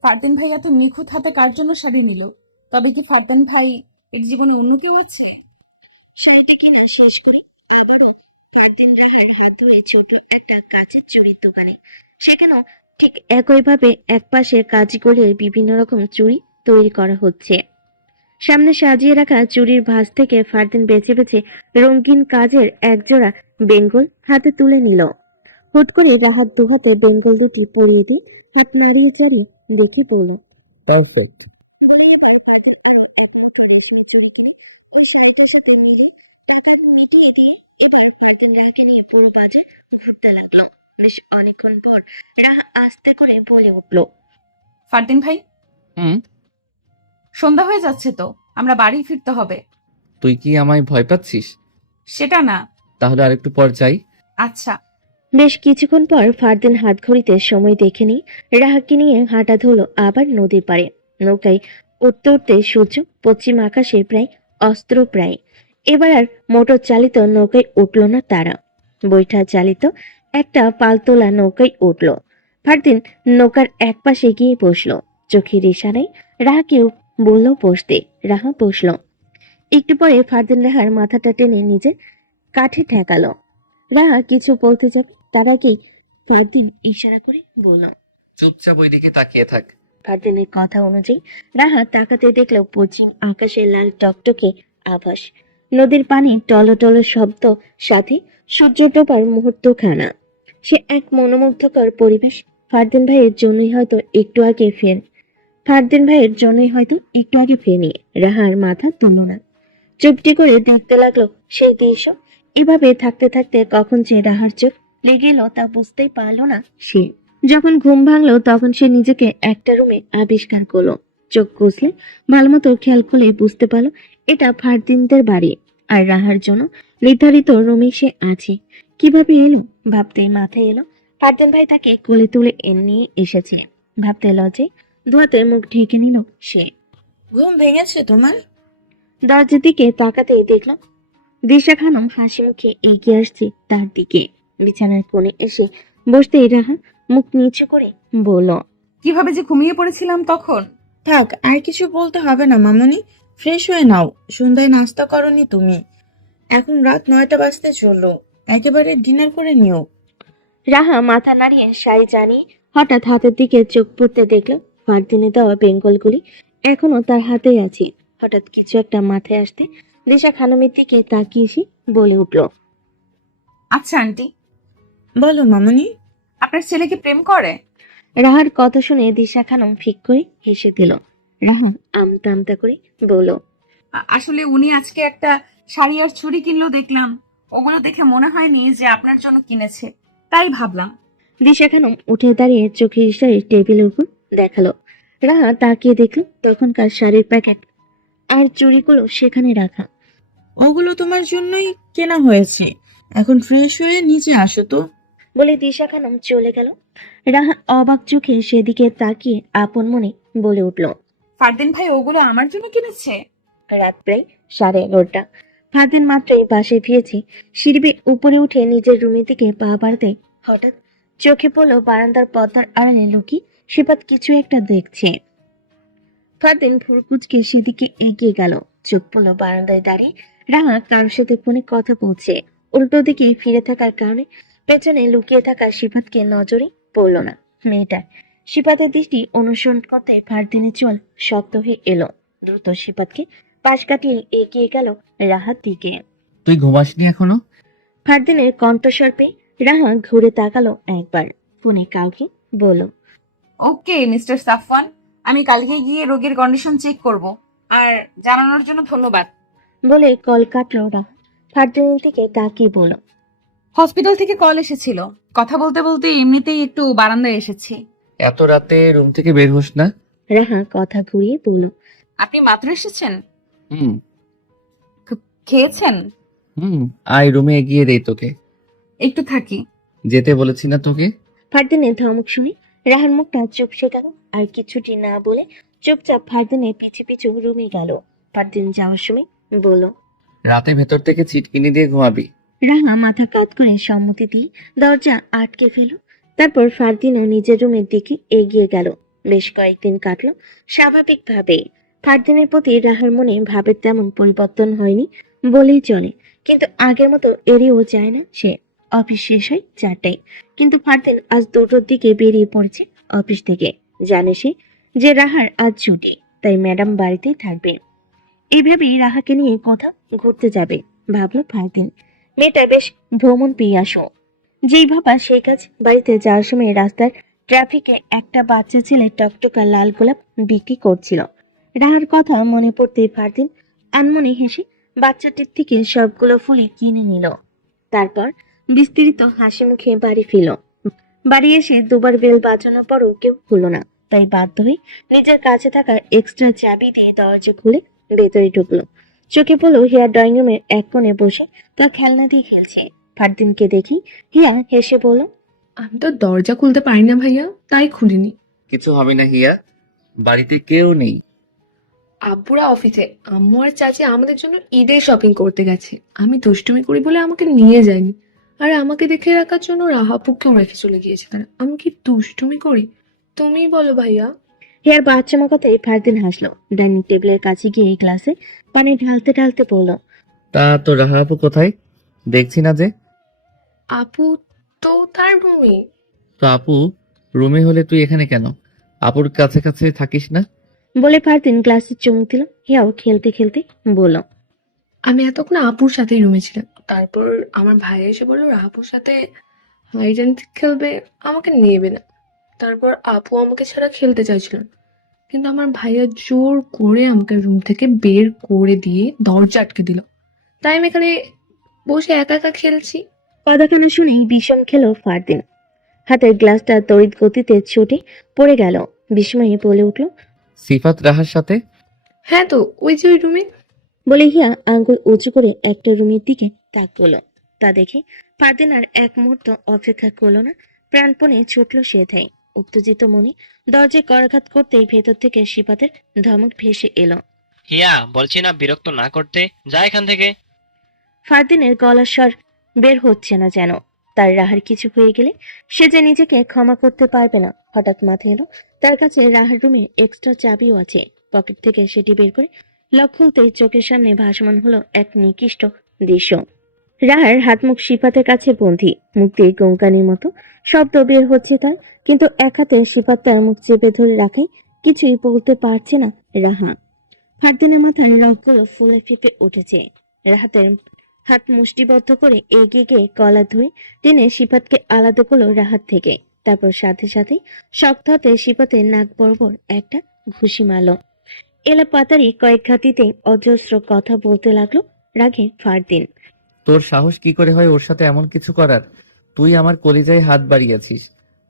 ফারদিন ভাই এত নিখুঁত হাতে কার জন্য শাড়ি নিল? তবে কি ফারদিন ভাই এর জীবনে অন্য কেউ আছে? শাড়িটি কিনা শেষ করে আবারও ফারদিন রাহার হাত ধরে ছোট একটা কাচের চুড়ির দোকানে। সেখানেও ঠিক একইভাবে একপাশে কাঁচগোলের বিভিন্ন রকম চুড়ি তৈরি করা হচ্ছে। সামনে সাজিয়ে রাখা চুড়ির ভাঁজ থেকে ফারদিন বেছে বেছে রঙিন কাজের একজোড়া বেঙ্গল হাতে তুলে নিল। হুট করে রাহাত দুহাতে বেঙ্গল দুটি পরিয়ে দিয়ে হাত নাড়িয়ে চাড়িয়ে দেখে পড়ল। পারফেক্ট। বলে এবার ফারদিন আরো এক মুঠো রেশমি চুড়ি কিনে ওই শাড়িটার সাথে মিলিয়ে টাকা মিটিয়ে দিয়ে এবার ফারদিন রাহাকে নিয়ে পুরো বাজার ঘুরতে লাগলো। বেশ অনেকক্ষণ পর রাহা আস্তে করে বলে উঠলো, ফারদিন ভাই, হুম। সন্ধ্যা হয়ে যাচ্ছে তো, আমরা বাড়ি ফিরতে হবে। তুই কি আমায় ভয় পাচ্ছিস? সেটা না। তাহলে আরেকটু পর যাই। আচ্ছা। বেশ কিছুক্ষণ পর ফারদিন হাত ঘড়িতে সময় দেখেনি রাহাকে নিয়ে হাঁটা ধরলো আবার নদীর পাড়ে। নৌকায় উঠতে উঠতে সূর্য পশ্চিম আকাশে প্রায় অস্ত্র প্রায়। এবার আর মোটর চালিত নৌকায় উঠল না তারা, বৈঠা চালিত একটা পালতোলা নৌকায় উঠল। ফারদিন নৌকার এক পাশে গিয়ে বসলো। চোখের ইশারায় রাহাকেও বলল বসতে। রাহা বসলো। একটু পরে ফারদিন রাহার মাথাটা টেনে নিজের কাঠে ঠেকালো। রাহা কিছু বলতে যাবে তার আগেই ফারদিন ইশারা করে বলল। চুপচাপ ওইদিকে তাকিয়ে থাক। ফারদিনের কথা অনুযায়ী রাহা তাকাতে দেখল পশ্চিম আকাশে লাল টকটকে আভাস, নদীর পানি টলটল শব্দ, সাথে সূর্য ডোবার মুহূর্তখানা। সে এক মনোমুগ্ধকর পরিবেশ। ফারদিন ভাইয়ের জন্যই হয়তো একটু আগে ফের নিয়ে রাহার মাথা তুলল না। চুপটি করে দেখতে লাগলো সেই দৃশ্য। এভাবে থাকতে থাকতে কখন যে রাহার চোখ লেগে এলো তা বুঝতেই পারলো না সে। যখন ঘুম ভাঙলো তখন সে নিজেকে একটা রুমে আবিষ্কার করলো। চোখ কষলে ভালো মতো খেয়াল করলে বুঝতে পারলো এটা ফারদিনদের বাড়ি, আর রাহার জন্য নির্ধারিত রুমে সে আছে। কিভাবে এলো ভাবতেই মাথায় এলো ফারদিন ভাই তাকে কোলে তুলে নিয়ে এসেছে। ভাবতে লজ্জায় ধোয়াতে মুখ ঢেকে নিল সে। ঘুম ভেঙেছে তোমার? দরজার দিকে তাকাতেই দেখলাম দিশা খানম হাসি মুখে এগিয়ে আসছে তার দিকে। বিছানার কোণে এসে বসতেই রাহা মুখ নিচু করে বলল, কিভাবে যে ঘুমিয়ে পড়েছিলাম তখন। থাক, আর কিছু বলতে হবে না মামনি। ফ্রেশ হয়ে নাও, সন্ধ্যায় নাস্তা করনি তুমি। এখন রাত 9টা বাজতে চললো, একেবারে ডিনার করে নিও। রাহা মাথা নাড়িয়ে সাই জানিয়ে হঠাৎ হাতের দিকে চোখ পড়তে দেখলো ফারদিনে দেওয়া বেঙ্গলগুলি এখনো তার হাতেই আছে। হঠাৎ কিছু একটা মাথায় আসতে দিশা খানমের দিকে তাকিয়ে সে বলে উঠল, আচ্ছা আন্টি, বলো মামনি। আপনার ছেলে কি প্রেম করে? রাহার কথা শুনে দিশা খানম ফিক করে হেসে দিল। রাহা আমতা আমতা করে বলল, আসলে উনি আজকে একটা শাড়ি আর চুড়ি কিনলো দেখলাম, ওগুলো দেখে মনে হয়নি যে আপনার জন্য কিনেছে, তাই ভাবলাম। দিশা খানম উঠে দাঁড়িয়ে চোখের ইশারায় টেবিলের উপর দেখালো। রাহা তাকিয়ে দেখলো তখনকার শাড়ির প্যাকেট আর চুড়িগুলো সেখানে রাখা। ওগুলো তোমার জন্যই কেনা হয়েছে। এখন ফ্রেশ হয়ে নিচে আসো তো। বলে দিশা খানম চলে গেল। রাহা অবাক চোখে সেদিকে তাকিয়ে আপন মনে বলে উঠল, ফারদিন ভাই ওগুলো আমার জন্য কিনেছে? রাত প্রায় 11:30। ফারদিন মাত্রই বাসায় ফিরেছে। সিঁড়ি বেয়ে উপরে উঠে নিজের রুমের দিকে পা বাড়াতে হঠাৎ চোখে পড়লো বারান্দার পর্দার আড়ালে লুকিয়ে সিফাত কিছু একটা দেখছে। ফারদিন ভুরকুচকে সেদিকে এগিয়ে গেল। চোখ পড়লো বারান্দায় দাঁড়িয়ে রাহা কারোর সাথে ফোনে কথা বলছে। উল্টো দিকে ফিরে থাকার কারণে পেছনে লুকিয়ে থাকা সিফাতকে নজরে পড়ল না মেয়েটার। সিফাতের দৃষ্টি অনুসরণ করতে ফারদিনের চোয়াল শক্ত হয়ে এলো। দ্রুত সিফাতকে পাশ কাটিয়ে এগিয়ে গেল রাহার দিকে। তুই ঘুমাসনি এখনো? ফারদিনের কণ্ঠস্বর পেয়ে রাহা ঘুরে তাকালো একবার। ফোনে কাউকে বলল, ওকে মিস্টার সাফওয়ান, আমি কালকে গিয়ে রোগীর কন্ডিশন চেক করব, আর জানানোর জন্য ধন্যবাদ। বলে কল কাটলো রাহা। ফারদিনের দিকে তাকিয়ে বলল, হসপিটাল থেকে কল এসেছিল, কথা বলতে বলতে এমনিতেই একটু বারান্দায় এসেছি। এত রাতে রুম থেকে বের হোস না? রাহা কথা ঘুরিয়ে বলল, আপনি মাত্র এসেছেন? হুম। খেয়েছেন? আয় রুমে এগিয়ে দেই তোকে। একটু থাকি। যেতে বলেছি না তোকে? ফারদিনের ধমক শুনে রাহার মুখটা চুপসে গেল। আর কিছুটি না বলে চুপচাপ ফারদিনের পিছু পিছু রুমে গেল। ফারদিন যাওয়ার সময় বলল, রাতে ভেতর থেকে ছিটকিনি দিয়ে ঘুমাবি। রাহা মাথা কাত করে সম্মতি দিয়ে দরজা আটকে ফেল। তারপর ফারদিনও নিজের রুমের দিকে এগিয়ে গেল। বেশ কয়েকদিন কাটলো স্বাভাবিকভাবে। ফারদিনের প্রতি রাহার মনে ভাবের তেমন পরিবর্তন হয়নি বলেই চলে, কিন্তু আগের মতো এড়িয়েও যায় না সে। অফিস শেষ হয় 4টায়, কিন্তু ফারদিন আজ 2টোর দিকে বেরিয়ে পড়েছে অফিস থেকে। জানে সে যে রাহার আজ ছুটি, তাই ম্যাডাম বাড়িতেই থাকবে। এইভাবেই রাহাকে নিয়ে কোথাও ঘুরতে যাবে ভাবলো ফারদিন। মেয়েটা বেশ ভ্রমণ পিয়াসও। যেই ভাবা সেই কাজ। বাড়িতে যাওয়ার সময় রাস্তার ট্রাফিকে একটা বাচ্চা ছেলে টকটকা লাল গোলাপ বিক্রি করছিল। রাহার কথা মনে পড়তেই ফারদিন আনমনে হেসে বাচ্চাটির থেকে সবগুলো ফুলই কিনে নিল। তারপর বিস্তৃত হাসি মুখে বাড়ি ফিরল। বাড়ি এসে দুবার বেল বাজানোর পরও কেউ হলো না, তাই বাধ্য হয়ে নিজের কাছে থাকা এক্সট্রা চাবি দিয়ে দরজা খুলে ভেতরে ঢুকলো। চোখে পড়লো হিয়া ড্রয়িং রুমের এক কোণে বসে তার খেলনা দিয়ে খেলছে। ফারদিনকে দেখি হিয়া হেসে বলল, আমি তো দরজা খুলতে পারি না ভাইয়া, তাই খুলিনি। কিছু হবে না হিয়া, বাড়িতে কেউ নেই। আব্বুরা অফিসে, আম্মু আর চাচি আমাদের জন্য ঈদের শপিং করতে গেছে। আমি দুষ্টুমি করি বলে আমাকে নিয়ে যায়নি, আর আমাকে দেখে রাখার জন্য রাহাপুকেও রেখে চলে গিয়েছে তারা। আমি কি দুষ্টুমি করি? তুমিই বলো ভাইয়া। হিয়ার বাচ্চামা কথায় ফারদিন হাসলো। ডাইনিং টেবিলের কাছে গিয়ে এই গ্লাসে পানি ঢালতে ঢালতে বলল, তা তো রাহা আপু কোথায়? দেখছি না যে। আপু তো তার রুমে। তো আপু রুমে হলে তুই এখানে কেন? আপুর কাছে কাছে থাকিস না? বলে ফারদিন গ্লাসে চুমুক দিল। হিয়াও খেলতে খেলতে বলল, আমি এতক্ষণ আপুর সাথেই রুমে ছিলাম। তারপর আমার ভাই এসে বললো রাহাপুর সাথে হাইড অ্যান্ড সিক খেলবে, আমাকে নেবে না। তারপর আপু আমাকে ছাড়া খেলতে চাইছিল না। কিন্তু আমার ভাইয়া জোর করে আমাকে রুম থেকে বের করে দিয়ে দরজা আটকে দিল। তাই আমি এখানে বসে একা একা খেলছি। কথাখানা শুনেই বিষম খেলো ফারদিন। হাতের গ্লাসটা তড়িৎ গতিতে ছুটে পড়ে গেল। বিস্ময়ে বলে উঠল, সিফাত রাহার সাথে? হ্যাঁ তো ওই যে ওই রুমে। বলে হিয়া আঙ্গুল উঁচু করে একটা রুমের দিকে তাক করলো। তা দেখে ফারদিন আর এক মুহূর্ত অপেক্ষা করলো না, প্রাণপণে ছুটল সেথায়। উত্তেজিত মনে দরজায় করাঘাত করতেই ভেতর থেকে সিফাতের ধমক ভেসে এলো। হিয়া, বলছি না বিরক্ত না করতে, যা এখান থেকে। ফারদিনের গলার স্বর বের হচ্ছে না যেন। তার রাহার কিছু হয়ে গেলে সে যে নিজেকে ক্ষমা করতে পারবে না। হঠাৎ মাথায় এলো তার কাছে রাহার রুমের এক্সট্রা চাবিও আছে। পকেট থেকে সেটি বের করে লক খুলতেই চোখের সামনে ভাসমান হলো এক নিকৃষ্ট দৃশ্য। রাহার হাত মুখ সিফাতের কাছে বন্ধি, মুখ দিয়ে গোঙ্কানির মতো শব্দ বের হচ্ছে তার, কিন্তু এক হাতে সিফাত তার মুখ চেপে ধরে রাখাই কিছুই বলতে পারছে না রাহা। ফারদিনের মাথার রগগুলো ফুলে ফেঁপে উঠেছে। রাহাতের হাত মুষ্টিবদ্ধ করে এগিয়ে গিয়ে কলার ধরে টেনে সিফাতকে আলাদা করলো রাহাত থেকে। তারপর সাথে সাথে শক্ত হাতে সিফাতের নাক বরাবর একটা ঘুষি মারল। এলা পাতারি কয়েক ঘাতিতে অজস্র কথা বলতে লাগলো রাগে ফারদিন। তোর সাহস কি করে হয় ওর সাথে এমন কিছু করার? তুই আমার কলিজায় হাত বাড়িয়েছিস,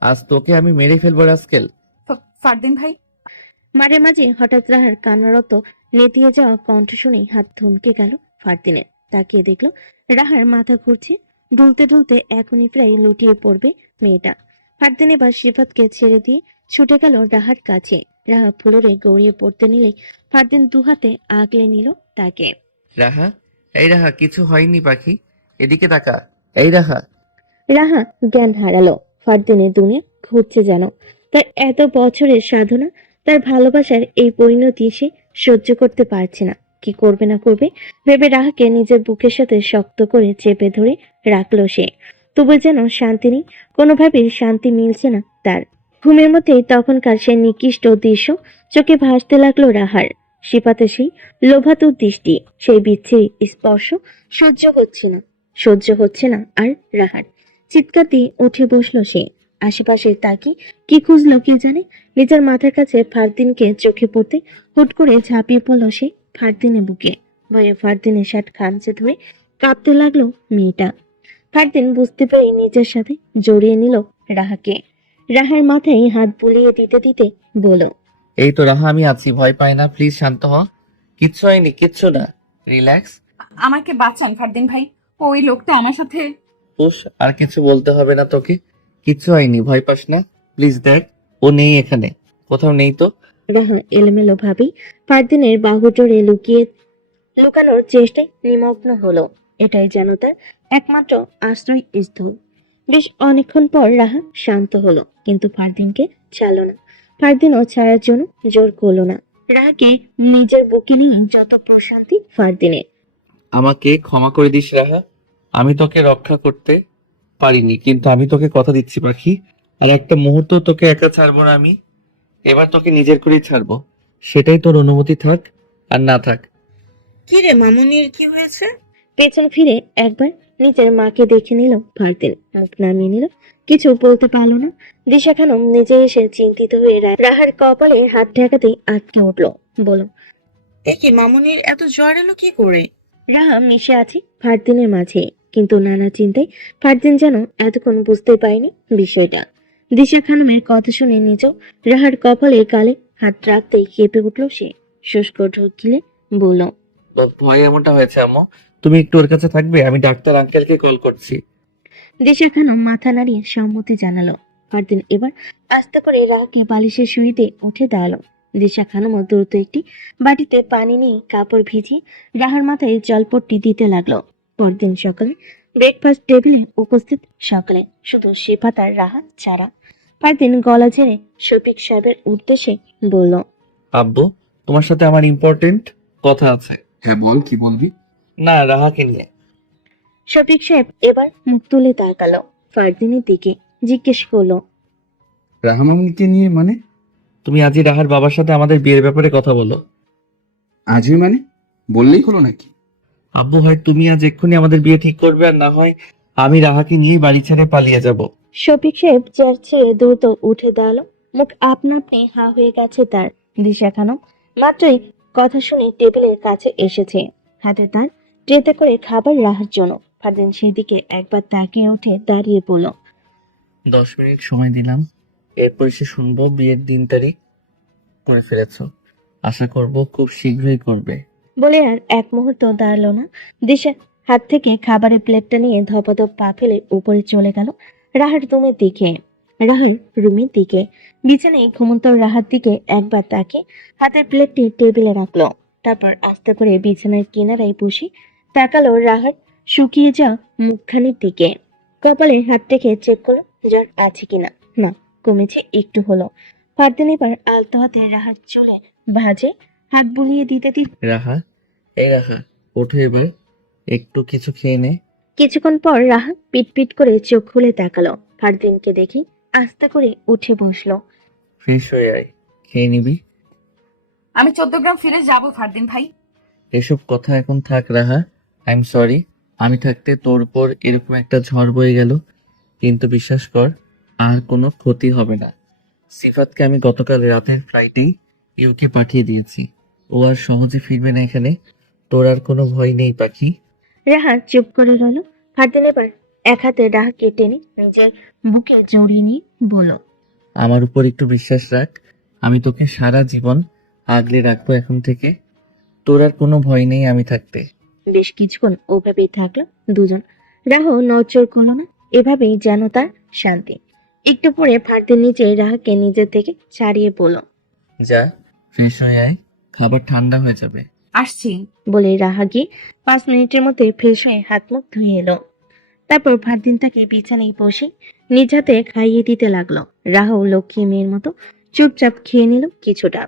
আজ তোকে আমি মেরে ফেলবো রাস্কেল। ফারদিন ভাই, মাঝে মাঝে হঠাৎ রাহার কান্নারত নেতিয়ে যাওয়া কণ্ঠ শুনেই হাত থমকে গেল ফারদিনের। তাকিয়ে দেখলো রাহার মাথা ঘুরছে, ঢুলতে ঢুলতে এখনই প্রায় লুটিয়ে পড়বে মেয়েটা। ফারদিন এবার সিফাতকে ছেড়ে দিয়ে ছুটে গেল রাহার কাছে। রাহা ফ্লোরে গড়িয়ে পড়তে নিলে ফারদিন দুহাতে আগলে নিল তাকে। রাহা, এই রাহা, কিছু হয়নি পাখি, এদিকে তাকা। এই রাহা। রাহা জ্ঞান হারালো। ফারদিনের দুনিয়া ঘুরছে যেন। তার এত বছরের সাধনা, তার ভালোবাসার এই পরিণতি সে সহ্য করতে পারছে না। কি করবে না করবে ভেবে রাহাকে নিজের বুকের সাথে শক্ত করে চেপে ধরে রাখলো সে। তবু যেন শান্তি নেই, কোনোভাবেই শান্তি মিলছে না তার। ঘুমের মধ্যেই তখনকার সে নিকৃষ্ট দৃশ্য চোখে ভাসতে লাগলো রাহার। সিপাতে সেই লোভাতুর দৃষ্টি, সেই বিচ্ছিরি স্পর্শ সহ্য হচ্ছে না আর রাহার। চিৎকার দিয়ে উঠে বসলো সে। আশেপাশে তাকিয়ে কি খুঁজলো কে জানে। নিজের মাথার কাছে ফারদিনকে চোখে পড়তে হুট করে ঝাঁপিয়ে পড়লো সে ফারদিনের বুকে। ভয়ে ফারদিনের শার্ট খামচে ধরে কাঁপতে লাগলো মেয়েটা। ফারদিন বুঝতে পেরে নিজের সাথে জড়িয়ে নিল রাহাকে। রাহার মাথায় হাত বুলিয়ে দিতে দিতে বলল, এই তো রাহা, আমি আছি, ভয় পাই না, প্লিজ শান্ত হ। কিচ্ছু হয়নি, কিচ্ছু না, রিল্যাক্স। আমাকে বাঁচান ফারদিন ভাই, ওই লোকটা আমার সাথে। পুষ, আর কিছু বলতে হবে না তোকে, কিচ্ছু হয়নি, ভয় পাস না। প্লিজ দেখ, ও নেই এখানে, কোথাও নেই তো। রাহা এলোমেলো ভাবেই ফারদিনের বাহু জোরে লুকানোর চেষ্টায় নিমগ্ন হলো। এটাই যেন তার একমাত্র আশ্রয় স্থল। বেশ অনেকক্ষণ পর রাহা শান্ত হলো, কিন্তু ফারদিনকে ছাড়লো না। ফারদিনও ছাড়ার জন্য জোর করলো না। রাহাকে নিজের বুকে নিয়ে যত প্রশান্তি ফারদিনের। আমাকে ক্ষমা করে দিস রাহা, আমি তোকে রক্ষা করতে পারিনি, কিন্তু আমি তোকে কথা দিচ্ছি পাখি, আর একটা মুহূর্ত তোকে একা ছাড়বো না আমি। এবার তোকে নিজের করেই ছাড়বো, সেটাই তোর অনুমতি থাক আর না থাক। কি রে মামুনির কি হয়েছে? পেছন ফিরে একবার নিজের মাকে দেখে নিল ফারদিন। মুখ নামিয়ে নিল, কিছু বলতে পারলো না। দিশা খানম নিজে এসে চিন্তিত হয়ে রাহার কপালে হাত ঠেকাতেই আটকে উঠলো। বলো, এ কি মামুনির এত জ্বর এলো কি করে? রাহা মিশে আছে ফারদিনের মাঝে, কিন্তু নানা চিন্তায় ফারদিন যেন এতক্ষণ বুঝতে পারেনি বিষয়টা। দিশা খানমের কথা শুনে নিজেও রাহার কপালে গালে হাত রাখতেই কেঁপে উঠল সে। শুষ্ক ঢোক গিলে বলল, ভয় এমনটা হয়েছে আম্মু, তুমি একটু ওর কাছে থাকবে, আমি ডাক্তার আঙ্কেলকে কল করছি। দিশা খানম মাথা নাড়িয়ে সম্মতি জানালো। ফারদিন এবার আস্তে করে রাহাকে বালিশের শুইতে উঠে দাঁড়ালো। দিশা খানমও দ্রুত একটি বাটিতে পানি নিয়ে কাপড় ভিজিয়ে রাহার মাথায় জলপট্টি দিতে লাগলো। পরদিন সকালে ব্রেকফাস্ট টেবিলে উপস্থিত সকলে, শুধু সিফাত আর রাহা ছাড়া। ফারদিন গলা ঝেড়ে শফিক সাহেবের উদ্দেশ্যে বলল, আব্বু, তোমার সাথে আমার ইম্পর্টেন্ট কথা আছে। হ্যাঁ বল, কি বলবি? না, রাহাকে নিয়ে। শফিক সাহেব এবার মুখ তুলে তাকালো ফারদিনের দিকে, জিজ্ঞেস করলো, রাহামামুনিকে নিয়ে মানে? তুমি আজই রাহার বাবার সাথে আমাদের বিয়ের ব্যাপারে কথা বলো। আজই মানে? বললেই হলো নাকি? আব্বু, হয় তুমি আজ এক্ষুনি আমাদের বিয়ে ঠিক করবে, আর না হয় আমি রাহাকে নিয়ে বাড়ি ছেড়ে পালিয়ে যাব। শফিক সাহেব চেয়ার ছেড়ে দ্রুত উঠে দাঁড়ালো। মুখ আপনা আপনি হা হয়ে গেছে তার। দিশা খানম মাত্রই কথা শুনে টেবিলের কাছে এসেছে, হাতে তার ট্রেতে করে খাবার রাখার জন্য। ফারদিন সেদিকে একবার তাকিয়ে উঠে দাঁড়িয়ে বলল, 10 মিনিট সময় দিলাম, এরপর সে শুনবো বিয়ের দিন তারিখ করে ফেলেছ। আশা করব খুব শীঘ্রই করবে। বলে আর এক মুহূর্ত দাঁড়ালো না। দিশা হাত থেকে খাবারের প্লেটটা নিয়ে ধপাধপ পা ফেলে উপরে চলে গেল রাহার রুমের দিকে। বিছানায় ঘুমন্ত রাহার দিকে একবার তাকে হাতের প্লেটটি টেবিলে রাখলো। তারপর আস্তে করে বিছানার কিনারায় বসে তাকালো রাহার শুকিয়ে যাওয়া মুখখানির দিকে। কপালে হাত রেখে চেক করলো জ্বর আছে কিনা। না, কমেছে একটু হলো। ফারদিন এবার আলতো হাতে রাহার চুলে ভাঁজে হাত বুলিয়ে দিতে দিতে রাহা, এই রাহা, ওঠো এবার, একটু কিছু খেয়ে নে। কিছুক্ষণ পর রাহা পিটপিট করে চোখ খুলে তাকালো। ফারদিনকে দেখে আস্তে করে উঠে বসলো। ফ্রেশ হয়ে আয়, খেয়ে নিবি। আমি 14 গ্রাম ফিরে যাবো ফারদিন ভাই। এসব কথা এখন থাক রাহা, আই এম সরি। আমি থাকতে তোর উপর এরকম একটা ঝড় বয়ে গেল, কিন্তু বিশ্বাস কর আর কোনো ক্ষতি হবে না। সিফাতকে আমি গতকাল রাতের ফ্লাইটেই ইউকে পাঠিয়ে দিয়েছি, ও আর সহজে ফিরবে না এখানে। তোর আর কোনো ভয় নেই পাখি। রাহা চুপ করে রইল। ফারদিন এবার এক হাতে রাহাকে টেনে নিজের বুকে জড়িয়ে নিয়ে বলল, আমার উপর একটু বিশ্বাস রাখ, আমি তোকে সারা জীবন আগলে রাখবো এখন থেকে। তোর আর কোনো ভয় নেই আমি থাকতে। বেশ কিছুক্ষণ ওভাবেই থাকলো দুজন। রাহ নজর করলো না, এভাবেই যেন তার শান্তি। একটু পরে ফারদিন নিজে রাহাকে নিজের থেকে ছাড়িয়ে বলল, যা, ফ্রেশ হয়ে আয়, খাবার ঠান্ডা হয়ে যাবে। আসছি। বলে রাহা গিয়ে 5 মিনিটের মধ্যে ফ্রেশ হয়ে হাত মুখ ধুয়ে এলো। তারপর ফারদিন তাকে বিছানায় বসে নিজ হাতে খাইয়ে দিতে লাগলো। রাহাও লক্ষ্মী মেয়ের মতো চুপচাপ খেয়ে নিল কিছুটা।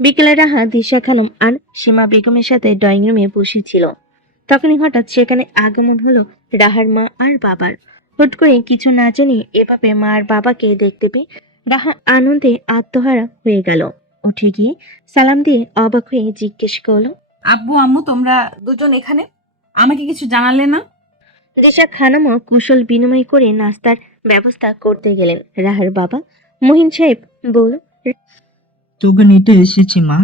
বিকেলে রাহা দিশা খানম আর সীমা বেগমের সাথে ড্রয়িং রুমে বসেছিল। তখনই হঠাৎ সেখানে আগমন হলো রাহার মা আর বাবার। হুট করে কিছু না জানিয়ে এভাবে মা আর বাবাকে দেখতে পেয়ে রাহা আনন্দে আত্মহারা হয়ে গেল। উঠে গিয়ে সালাম দিয়ে অবাক হয়ে জিজ্ঞেস করলো, আব্বু আম্মু তোমরা দুজন এখানে, আমাকে কিছু জানালে না? দিশা খানমও কুশল বিনিময় করে নাস্তার ব্যবস্থা করতে গেলেন। রাহার বাবা মহিন সাহেব বলল, তোকে নিতে এসেছি মা,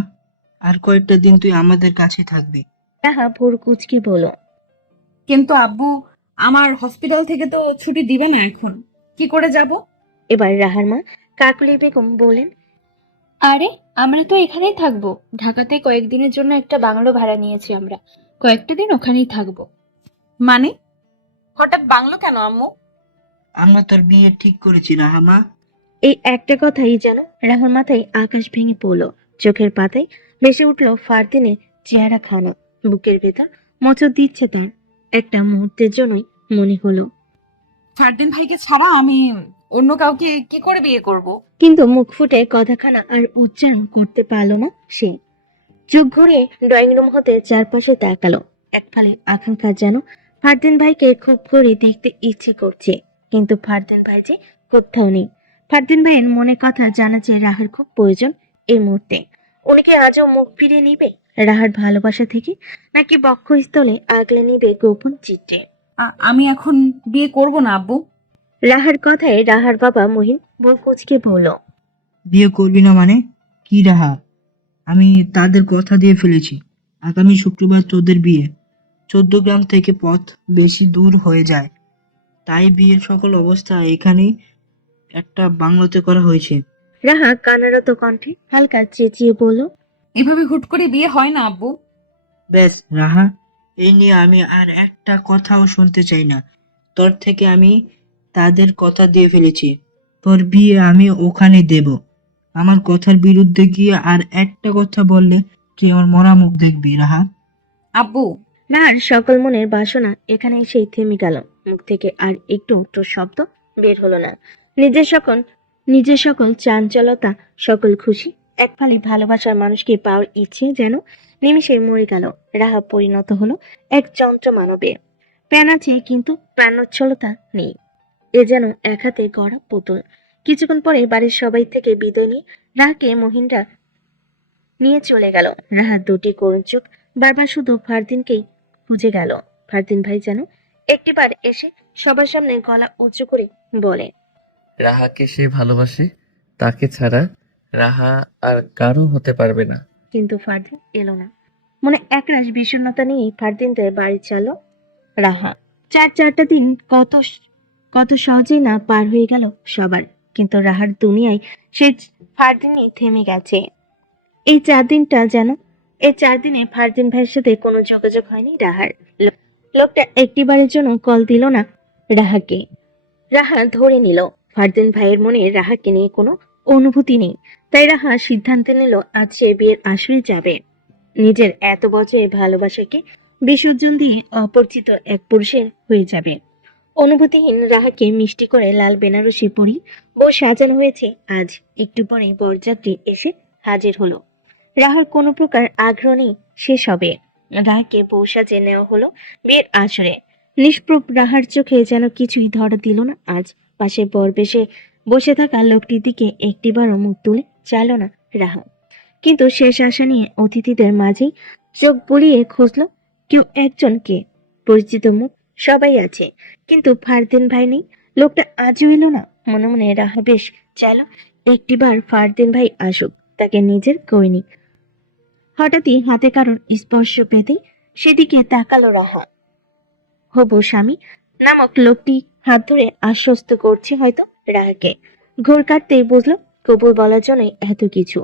আর কয়েকটা দিন তুই আমাদের কাছে থাকবি। রাহা ভোর কুচকে বলল, কিন্তু আব্বু, আমার হসপিটাল থেকে তো ছুটি দিবে না এখন, কি করে যাব? এবার রাহার মা কাকলি বেগম বলেন, আরে আমরা তো এখানেই থাকবো। ঢাকাতে কয়েকদিনের জন্য একটা বাংলো ভাড়া নিয়েছি আমরা, কয়েকটা দিন ওখানেই থাকবো। মানে হঠাৎ বাংলো কেন আম্মু? আমরা তোর বিয়ে ঠিক করেছি রাহামা। এই একটা কথাই যেন রাহার মাথায় আকাশ ভেঙে পড়ল। চোখের পাতায় ভেসে উঠল ফারদিনের চেহারা খানা। বুকের ভেতর মোচড় দিচ্ছে তার। একটা মুহূর্তের জন্যই মনে হলো, ফারদিন ভাইকে ছাড়া আমি অন্য কাউকে কি করে বিয়ে করব? কিন্তু মুখ ফুটে কথাখানা আর উচ্চারণ করতে পারল না সে। চোখ ঘুরে ড্রয়িং রুম হতে চারপাশে তাকালো। একফালে আকাঙ্ক্ষা যেন ফারদিন ভাইকে খুব করে দেখতে ইচ্ছে করছে, কিন্তু ফারদিন ভাই যে কোথাও নেই। ফারদিন ভাইয়ের মনে কথা জানা যে রাহার খুব প্রয়োজন এই মুহূর্তে। উনি কি আজও মুখ ফিরে নিবে রাহার ভালোবাসা থেকে, নাকি বক্ষস্থলে আগলে নিবে গোপন চিত্রে? আমি এখন বিয়ে করব না আব্বু। রাহার কথায় রাহার বাবা মহিন ভোর কুচকে বলল, বিয়ে করবি না মানে কি রাহা? আমি তাদের কথা দিয়ে ফেলেছি, আগামী শুক্রবার তোদের বিয়ে। গ্রাম থেকে পথ বেশি দূর হয়ে যায়, তাই বিয়ের সকল অবস্থা এখানেই একটা বাংলোতে করা হয়েছে। রাহা কান্নারত কণ্ঠে হালকা চেঁচিয়ে বলল, এভাবে হুট করে বিয়ে হয় না আব্বু। ব্যাস রাহা, এই নিয়ে আমি আর একটা কথাও শুনতে চাই না। তোর থেকে আমি তাদের কথা দিয়ে ফেলেছি, তোর বিয়ে আমি ওখানে দেব। আমার কথার বিরুদ্ধে গিয়ে আর একটা কথা বললে কি আমার মরা মুখ দেখবি রাহা? আব্বু, রাহার সকল মনের বাসনা এখানে এসেই থেমে গেল। মুখ থেকে আর একটু শব্দ বের হলো না। নিজের সকল চাঞ্চলতা, সকল খুশি, এক ফালি ভালোবাসার মানুষকে পাওয়ার ইচ্ছে যেন নিমিষে মরে গেল। রাহা পরিণত হলো এক যন্ত্র মানবে। প্রাণ আছে কিন্তু প্রাণোচ্ছলতা নেই। এ যেন এক হাতে গড়া পুতুল। কিছুক্ষণ পরে বাড়ির সবাই থেকে বিদায় নিয়ে রাহাকে মহিন্দ্রা নিয়ে চলে গেল। রাহার দুটি করুণ চোখ বারবার শুধু ফারদিনকেই খুঁজে গেল। ফারদিন ভাই যেন একটিবার এসে সবার সামনে গলা উঁচু করে বলে, রাহাকে সে ভালোবাসে, তাকে ছাড়া রাহা আর কারো হতে পারবে না। কিন্তু ফারদিন এলো না। মনে একরাশ বিষণ্ণতা নিয়েই ফারদিনদের বাড়ি চলো রাহা। চারটা দিন কত সহজেই না পার হয়ে গেল সবার, কিন্তু রাহার দুনিয়ায় সে ফারদিনই থেমে গেছে। এই 4 দিনে ফারদিন ভাইয়ের সাথে কোনো যোগাযোগ হয়নি রাহার। লোকটা একটিবারের জন্য কল দিল না রাহাকে। রাহা ধরে নিল ফারদিন ভাইয়ের মনে রাহাকে নিয়ে কোনো অনুভূতি নেই। তাই রাহা সিদ্ধান্ত নিল আজ সে বিয়ের আসরে যাবে। নিজের এত বছরের ভালোবাসাকে বিসর্জন দিয়ে অপরিচিত এক পুরুষের হয়ে যাবে। অনুভূতিহীন রাহাকে মিষ্টি করে লাল বেনারসি পরি বউ সাজানো হয়েছে। আজ একটু পরে বরযাত্রী এসে হাজির হলো। রাহার কোনো প্রকার আগ্রহ নেই শেষ হবে। রাহাকে বউ সাজিয়ে নেওয়া হলো বিয়ের আসরে। নিষ্প্রভ রাহার চোখে যেন কিছুই ধরা দিল না আজ। পাশে বরবেশে বসে থাকা লোকটির দিকে একটিবারও মুখ তুলে চাইল না রাহা। কিন্তু শেষ আশা নিয়ে অতিথিদের মাঝেই চোখ বুলিয়ে খুঁজল কেউ একজনকে। পরিচিত মুখ সবাই আছে, কিন্তু ফারদিন ভাই নেই। লোকটা আজও এলো না। মনে মনে রাহা বেশ চাইল একটিবার ফারদিন ভাই আসুক, তাকে নিজের করে নিক। হঠাৎই হাতে কারোর স্পর্শ পেতেই সেদিকে তাকালো রাহা। হবু স্বামী নামক লোকটি হাত ধরে আশ্বস্ত করছে হয়তো রাহাকে। ঘোর কাটতেই বুঝলো কবুল বলার জন্যই এত কিছু।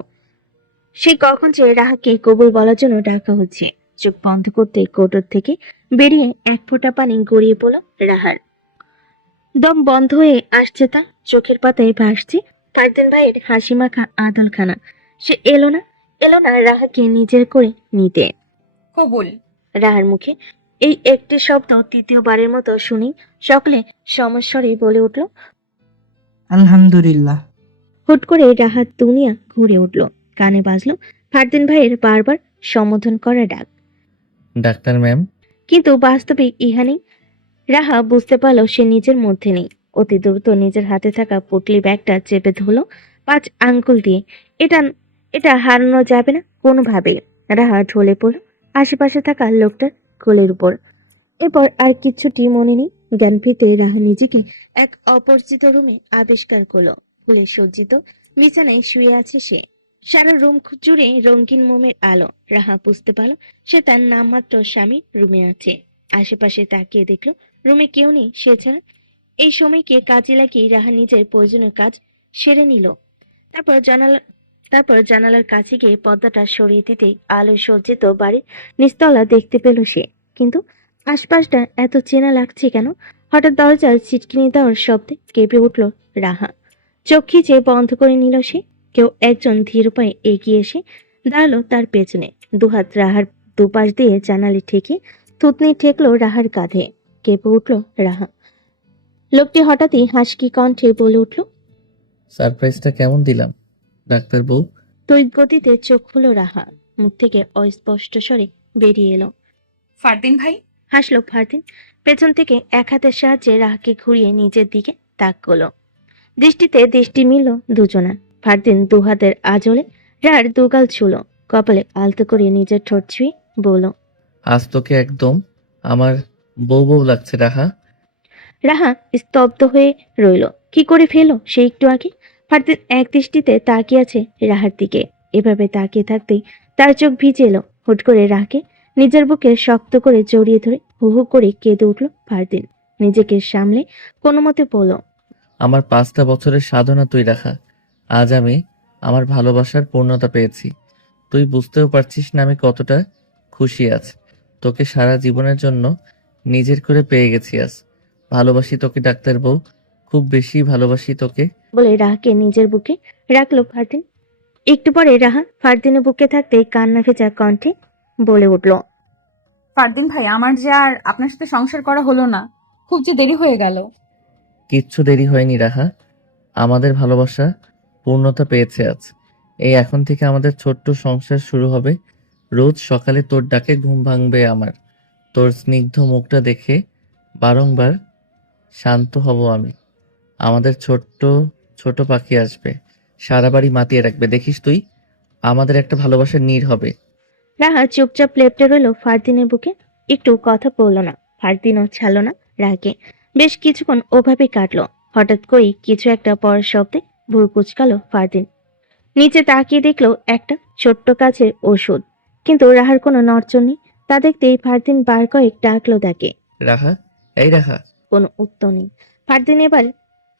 সে কখন যে রাহাকে কবুল বলার জন্য ডাকা হচ্ছে। চোখ বন্ধ করতে কোটর থেকে বেরিয়ে এক ফোঁটা পানি গড়িয়ে পড়ল রাহার। দম বন্ধ হয়ে আসছে তার, চোখের পাতায় ভাসছে ফারদিন ভাইয়ের হাসি মাখা আদলখানা। সে এলো না রাহাকে নিজের করে নিতে। কবুল। রাহার মুখে এই একটি শব্দ তৃতীয়বারের মতো শুনি সকলে সমস্বরে বলে উঠল আলহামদুলিল্লাহ। হুট করে রাহার দুনিয়া ঘুরে উঠল। কানে বাজলো ফারদিন ভাইয়ের বারবার সম্বোধন করা ডাক। Doctor ma'am. কিন্তু বাস্তবে ইহা নেই। রাহা বুঝতে পারল সে নিজের মধ্যে নেই। অতি দ্রুত নিজের হাতে থাকা পুটলি ব্যাগটা চেপে ধরলো 5 আঙ্গুল দিয়ে। এটা হারানো যাবে না কোনোভাবে। রাহা ঢলে পড়ল আশেপাশে থাকা লোকটার কোলের উপর। এরপর আর কিচ্ছুটি মনে নেই। জ্ঞান ফিরতে রাহা নিজেকে এক অপরিচিত রুমে আবিষ্কার করলো। ফুলে সজ্জিত বিছানায় শুয়ে আছে সে। সারা রুম জুড়ে রঙিন মোমের আলো। রাহা বুঝতে পারল সে তার নামমাত্র স্বামীর রুমে আছে। আশেপাশে তাকিয়ে দেখলো রুমে কেউ নেই সে ছাড়া। এই সময়কে কাজে লাগিয়ে রাহা নিজের প্রয়োজনীয় কাজ সেরে নিল। তারপর জানালার কাছে গিয়ে পর্দাটা সরিয়ে দিতেই আলোয় সজ্জিত বাড়ির নিচতলা দেখতে পেল সে। কিন্তু আশপাশটা এত চেনা লাগছে কেন? হঠাৎ দরজার ছিটকিনি দেওয়ার শব্দে কেঁপে উঠল রাহা। চোখ খিচে বন্ধ করে নিল সে। কেউ একজন ধীর পায়ে এগিয়ে এসে দাঁড়ালো তার পেছনে। দুহাত রাহার দুপাশ দিয়ে জানালে ঠেকে থুতনি ঠেকলো রাহার কাঁধে। কেঁপে উঠল রাহা। লোকটি হঠাৎই হাসকি কণ্ঠে বলে উঠল, সারপ্রাইজটা কেমন দিলাম ডাক্তার বউ? তড়িৎ গতিতে চোখ খুলো রাহা। মুখ থেকে অস্পষ্ট স্বরে বেরিয়ে এলো, ফারদিন ভাই। হাসলো ফারদিন। পেছন থেকে এক হাতের সাহায্যে রাহাকে ঘুরিয়ে নিজের দিকে তাক করলো। দৃষ্টিতে দৃষ্টি মিলল দুজনা। ফারদিন দুহাতের আঁচলে রাহার দুগাল ছুলো। কপালে আলতো করে নিজের ঠোঁট ছুঁয়ে বলল, আজ তোকে একদম আমার বউ বউ লাগছে রাহা। রাহা স্তব্ধ হয়ে রইল। কি করে ফেলো সে একটু আগে? ফারদিন এক দৃষ্টিতে তাকিয়ে আছে রাহার দিকে। এভাবে তাকিয়ে থাকতেই তার চোখ ভিজে এলো। হুট করে রাহাকে নিজের বুকে শক্ত করে জড়িয়ে ধরে হু হু করে কেঁদে উঠল ফারদিন। নিজেকে সামলে কোনো মতে বলল, আমার 5টা বছরের সাধনা তুই রাখা। আজ আমি আমার ভালোবাসার পূর্ণতা পেয়েছি। তুই বুঝতেও পারছিস না আমি কতটা খুশি আছি। তোকে সারা জীবনের জন্য নিজের করে পেয়ে গেছি আজ। ভালোবাসি তোকে ডাক্তার বউ, খুব বেশি ভালোবাসি তোকে। বলে রাহাকে নিজের বুকে রাখলো ফারদিন। একটু পরে রাহা ফারদিনের বুকে থাকতে কান্না ভেজা কণ্ঠে বলে উঠল, ফারদিন ভাই, আমার যে আর আপনার সাথে সংসার করা হলো না, খুব যে দেরি হয়ে গেল। কিচ্ছু দেরি হয়নি রাহা, আমাদের ভালোবাসা পূর্ণতা পেয়েছে আজ। এই এখন থেকে আমাদের ছোট্ট সংসার শুরু হবে। রোজ সকালে তোর ডাকে ঘুম ভাঙবে আমার। তোর স্নিগ্ধ মুখটা দেখে বারংবার শান্ত হব আমি। আমাদের ছোট্ট ছোট পাখি আসবে, সারা বাড়ি মাতিয়ে রাখবে। দেখিস তুই, আমাদের একটা ভালোবাসার নীড় হবে। রাহা চুপচাপ লেপ্টে রইল ফারদিনের বুকে, একটু কথা বলল না। ফারদিনও ছাড়ল না রাহাকে। বেশ কিছুক্ষণ ওভাবে কাটলো। হঠাৎ করেই কিছু একটা পড়ার শব্দে ভুরু কুচকালো ফারদিন। নিচে তাকিয়ে দেখলো একটা ছোট্ট কাচের ওষুধ, কিন্তু রাহার কোনো নড়চড় নেই। তা দেখতেই ফারদিন বার কয়েক ডাকলো তাকে। রাহা, এই রাহা। কোনো উত্তর নেই।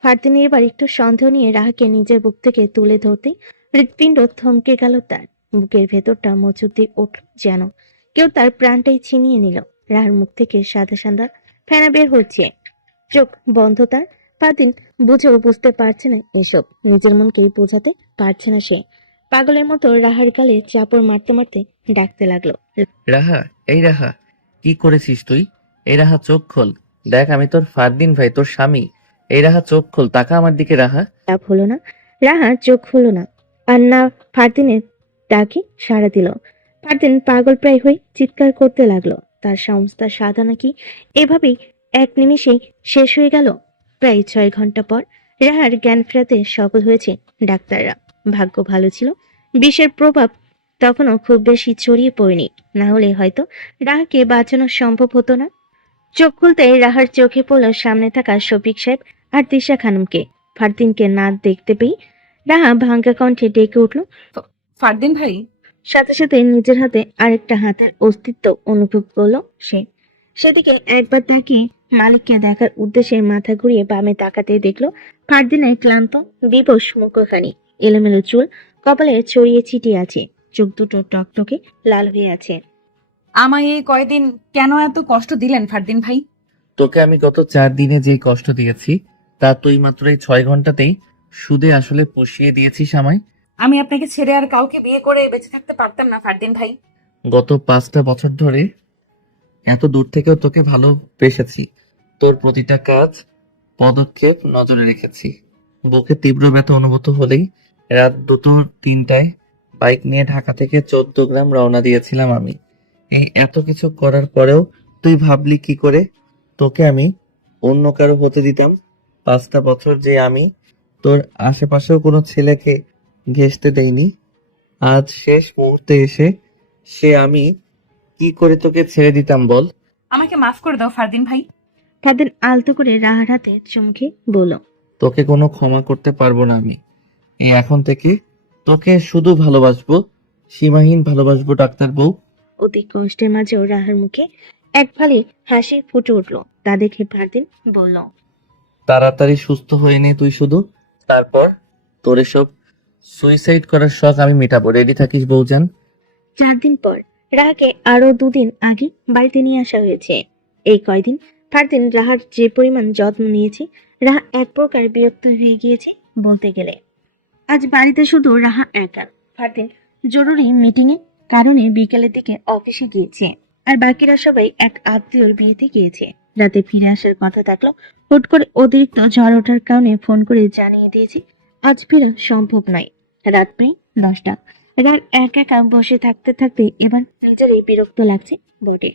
ফারদিনের এবার একটু সন্দেহ নিয়ে রাহাকে নিজের বুক থেকে তুলে ধরতেই হৃৎপিণ্ড থমকে গেল তার। বুকের ভেতরটা মোচড় দিয়ে উঠল যেন কেউ তার প্রাণটাই ছিনিয়ে নিল। রাহার মুখ থেকে সাদা সাদা ফেনা বের হচ্ছে, চোখ বন্ধ তার। ফারদিন বুঝেও বুঝতে পারছে না এসব, নিজের মনকেই বোঝাতে পারছে না সে। পাগলের মতো রাহার গালে চাপড় মারতে মারতে ডাকতে লাগলো, রাহা, এই রাহা, কি করেছিস তুই? এই রাহা, চোখ খোল। দেখ আমি তোর ফারদিন ভাই, তোর স্বামী। এই রাহা, চোখ খোল, তাকা আমার দিকে রাহা। লাভ হলো না। রাহা চোখ হলো না, আর না ফারদিনের ডাকে সাড়া দিল। ফারদিন পাগল প্রায় হয়ে চিৎকার করতে লাগলো। তার সমস্ত সাধনা কি এভাবেই এক নিমিষেই শেষ হয়ে গেল? প্রায় 6 ঘন্টা পর রাহার জ্ঞান ফেরাতে সফল হয়েছে ডাক্তাররা। ভাগ্য ভালো ছিল, বিষের প্রভাব তখনও খুব বেশি ছড়িয়ে পড়েনি, না হলে হয়তো রাহাকে বাঁচানো সম্ভব হতো না। চোখ খুলতেই রাহার চোখে পড়ল সামনে থাকা শফিক সাহেব আর দিশা খানমকে। ফারদিনকে না দেখতে পেয়ে রাহা ভাঙ্গা কণ্ঠে ডেকে উঠল। ফারদিন ভাই, সাথে সাথে নিজের হাতে আরেকটা হাতের অস্তিত্ব অনুভব করলো সে। সেদিকে একবার তাকিয়ে মালিককে দেখার উদ্দেশ্যে মাথা ঘুরিয়ে বামে তাকাতে দেখলো ফারদিনের ক্লান্ত বিবশ মুখখানি, এলোমেলো চুল কপালে ছড়িয়ে ছিটিয়ে আছে, চোখ দুটো টকটকে লাল হয়ে আছে। আমায় এই কয়দিন কেন এত কষ্ট দিলেন ফারদিন ভাই? তোকে আমি গত 4 দিনে যেই কষ্ট দিয়েছি, তা তুই মাত্র এই 6 ঘন্টাতেই সুদে আসলে পুষিয়ে দিয়েছিস আমায়। আমি আপনাকে ছেড়ে আর কাউকে বিয়ে করে বেঁচে থাকতে পারতাম না ফারদিন ভাই। গত 5টা বছর ধরে এত দূর থেকেও তোকে ভালোবেসেছি। তোর প্রতিটা কাজ পদক্ষেপ নজরে রেখেছি। বুকে তীব্র ব্যথা অনুভূত হলেই রাত 2-3টায় বাইক নিয়ে ঢাকা থেকে 14 গ্রাম রওনা দিয়েছিলাম আমি। এই এত কিছু করার পরেও তুই ভাবলি কি করে তোকে আমি অন্য কারো হতে দিতাম? 5টা বছর যে আমি তোর আশেপাশেও কোনো ছেলেকে ঘেঁষতে দেইনি, আজ শেষ মুহূর্তে এসে সে আমি কি করে তোকে ছেড়ে দিতাম বল? আমাকে মাফ করে দাও ফারদিন ভাই। ফারদিন আলতো করে রাহার হাতে চমকে বলল, তোকে কোনো ক্ষমা করতে পারবো না আমি। এই এখন থেকে তোকে শুধু ভালোবাসবো, সীমাহীন ভালোবাসবো ডাক্তার বউ। অতি কষ্টের মাঝেও রাহার মুখে এক ফালি হাসি ফুটে উঠল। তা দেখে ফারদিন বলল, তাড়াতাড়ি সুস্থ হয়ে নে তুই শুধু, তারপর তোর এসব সুইসাইড করার শখ আমি মেটাবো। রেডি থাকিস বউজান। 4 দিন পর রাহাকে আরো 2 দিন আগে বাড়িতে নিয়ে আসা হয়েছে। এই কয়দিন ফারদিন রাহার যে পরিমাণ যত্ন নিয়েছে, রাহা এক প্রকার বিরক্ত হয়ে গিয়েছে বলতে গেলে। আজ বাড়িতে শুধু রাহা একা। ফারদিন জরুরি মিটিং এর কারণে বিকেলের দিকে অফিসে গিয়েছে, আর বাকিরা সবাই এক আত্মীয়র বিয়েতে গিয়েছে। রাতে ফিরে আসার কথা থাকলো, হুট করে অতিরিক্ত ঝড় ওঠার কারণে ফোন করে জানিয়ে দিয়েছি আজ ফেরা সম্ভব নয়। রাত প্রায় 10টা। রাত একা বসে থাকতে থাকতে এবার নিজেরই বিরক্ত লাগছে বটে।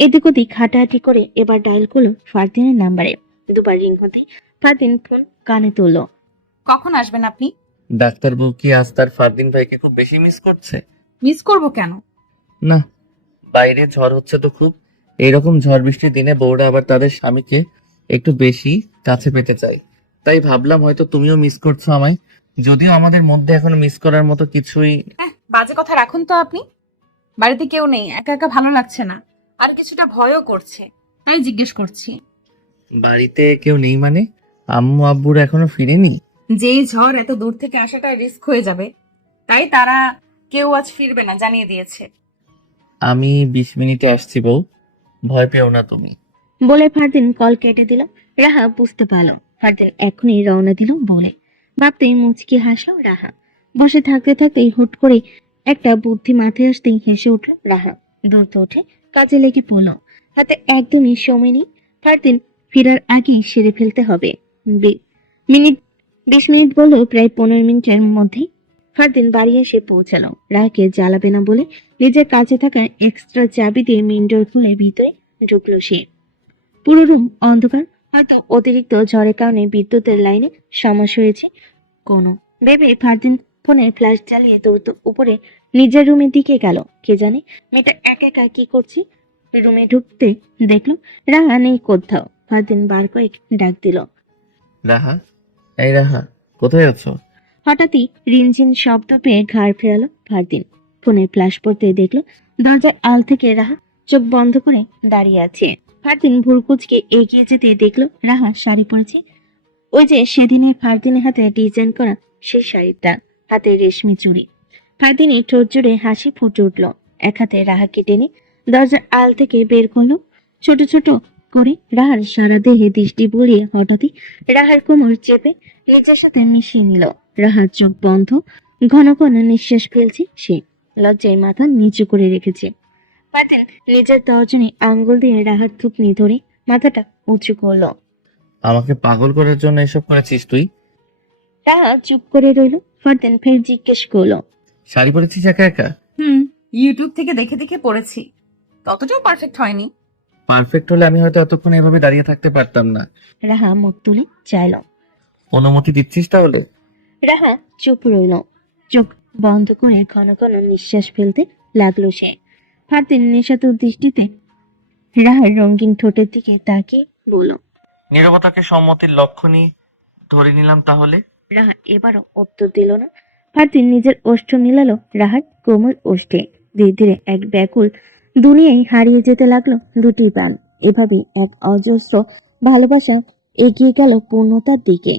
এদিক ওদিক হাঁটাহাঁটি করে এবার ডায়াল করলো ফারদিনের নাম্বারে। 2বার রিং হতে ফারদিন ফোন কানে তুলল। কখন আসবেন আপনি? ডাক্তার বউ কি আজ তার ফারদিন ভাইকে খুব বেশি মিস করছে? মিস করব কেন? না, বাইরে ঝড় হচ্ছে তো খুব। এইরকম ঝড় বৃষ্টির দিনে বউরা আবার তাদের স্বামীকে একটু বেশি কাছে পেতে চায়। তাই ভাবলাম হয়তো তুমিও মিস করছো আমায়, যদিও আমাদের মধ্যে এখন মিস করার মতো কিছুই। বাজে কথা রাখুন তো আপনি। বাড়িতে কেউ নেই, একা একা ভালো লাগছে না, আর কিছুটা ভয়ও করছে, তাই জিজ্ঞেস করছি। বাড়িতে কেউ নেই মানে? আম্মু আব্বুরা এখনো ফিরেনি? যেই ঝড়, এত দূর থেকে আসাটা রিস্ক হয়ে যাবে, তাই তারা কেউ আজ ফিরবে না জানিয়ে দিয়েছে। আমি 20 মিনিটে আসছি বউ, ভয় পেও না তুমি। বলে ফারদিন কল কেটে দিল। রাহা বুঝতে পারলো ফারদিন এখনই রওনা দিল বলে। ভাবতেই মুচকি হাসলো রাহা। বসে থাকতে থাকতেই হুট করে একটা বুদ্ধি মাথায় আসতেই হেসে উঠল রাহা। দ্রুত উঠে কাজে লেগে পড়লো। হাতে একদমই সময় নেই। ফারদিন ফেরার আগেই সেরে ফেলতে হবে। 20 মিনিট বললেও প্রায় 15 মিনিটের মধ্যেই ফারদিন বাড়ি এসে পৌঁছালো। রায়কে জ্বালাবে না বলে নিজের কাছে থাকা এক্সট্রা চাবি দিয়ে মেইন ডোর খুলে ভিতরে ঢুকলো সে। পুরো রুম অন্ধকার, হয়তো অতিরিক্ত ঝড়ের কারণে বিদ্যুতের লাইনে সমস্যা হয়েছে কোনো। ভেবে ফারদিন ফোনে ফ্ল্যাশ জ্বালিয়ে দ্রুত উপরে নিজের রুমের দিকে গেল। কে জানে মেয়েটা একা একা কি করছে। রুমে ঢুকতে দেখলো রাহা নেই কোথাও। ফারদিন বার কয়েক ডাক দিল। রাহা, এই রাহা, কোথায় আছো? হঠাৎই রিনঝিন শব্দ পেয়ে ঘাড় ফেরালো ফারদিন। ফোনে ফ্ল্যাশ পড়তে দেখলো দরজার আল থেকে রাহা চোখ বন্ধ করে দাঁড়িয়ে আছে। ফারদিন ভুরকুচকে এগিয়ে যেতে দেখলো রাহা শাড়ি পরেছে। ওই যে সেদিনে ফারদিনের হাতে ডিজাইন করা সেই শাড়িটা, হাতে রেশমি চুড়ি। ফারদিনের ঠোঁট জুড়ে হাসি ফুটে উঠলো। এক হাতে রাহাকে টেনে দরজার আল থেকে বের করলো। ছোট ছোট করে রাহার সারা দেহে দৃষ্টি বুলিয়ে হঠাৎই রাহার কোমর চেপে নিজের সাথে মিশিয়ে নিল। রাহার চোখ বন্ধ, ঘন ঘন নিঃশ্বাস ফেলছে সে। লজ্জায় মাথা নিচু করে রেখেছে। ফারদিন নিজের তর্জনী আঙ্গুল দিয়ে রাহার থুতনি ধরে মাথাটা উঁচু করলো। আমাকে পাগল করার জন্য এসব করেছিস তুই? রাহা চুপ করে রইল। ফারদিন ফের জিজ্ঞেস করলো। শাড়ি পরেছিস একা একা? ইউটিউব থেকে দেখে দেখে পড়েছি, ততটাও পারফেক্ট হয়নি। পারফেক্ট হলে আমি হয়তো এতক্ষণ এভাবে দাঁড়িয়ে থাকতে পারতাম না। রাহা মুখ তুলে চাইল। অনুমতি দিচ্ছিস তাহলে? রাহা চুপ রইল। চোখ বন্ধ করে ঘন ঘন নিঃশ্বাস ফেলতে লাগলো সে। ফারদিন নেশাতুর দৃষ্টিতে রাহার রঙিন ঠোঁটের দিকে তাকিয়ে বলল। নীরবতাকে সম্মতির লক্ষণই ধরে নিলাম তাহলে। রাহা এবারও উত্তর দিল না। ফারদিন নিজের ওষ্ঠ মিলালো রাহার কোমল ওষ্ঠে। ধীরে ধীরে এক ব্যাকুল দুনিয়ায় হারিয়ে যেতে লাগলো দুটি প্রাণ। এভাবেই এক অজস্র ভালোবাসা এগিয়ে গেল পূর্ণতার দিকে।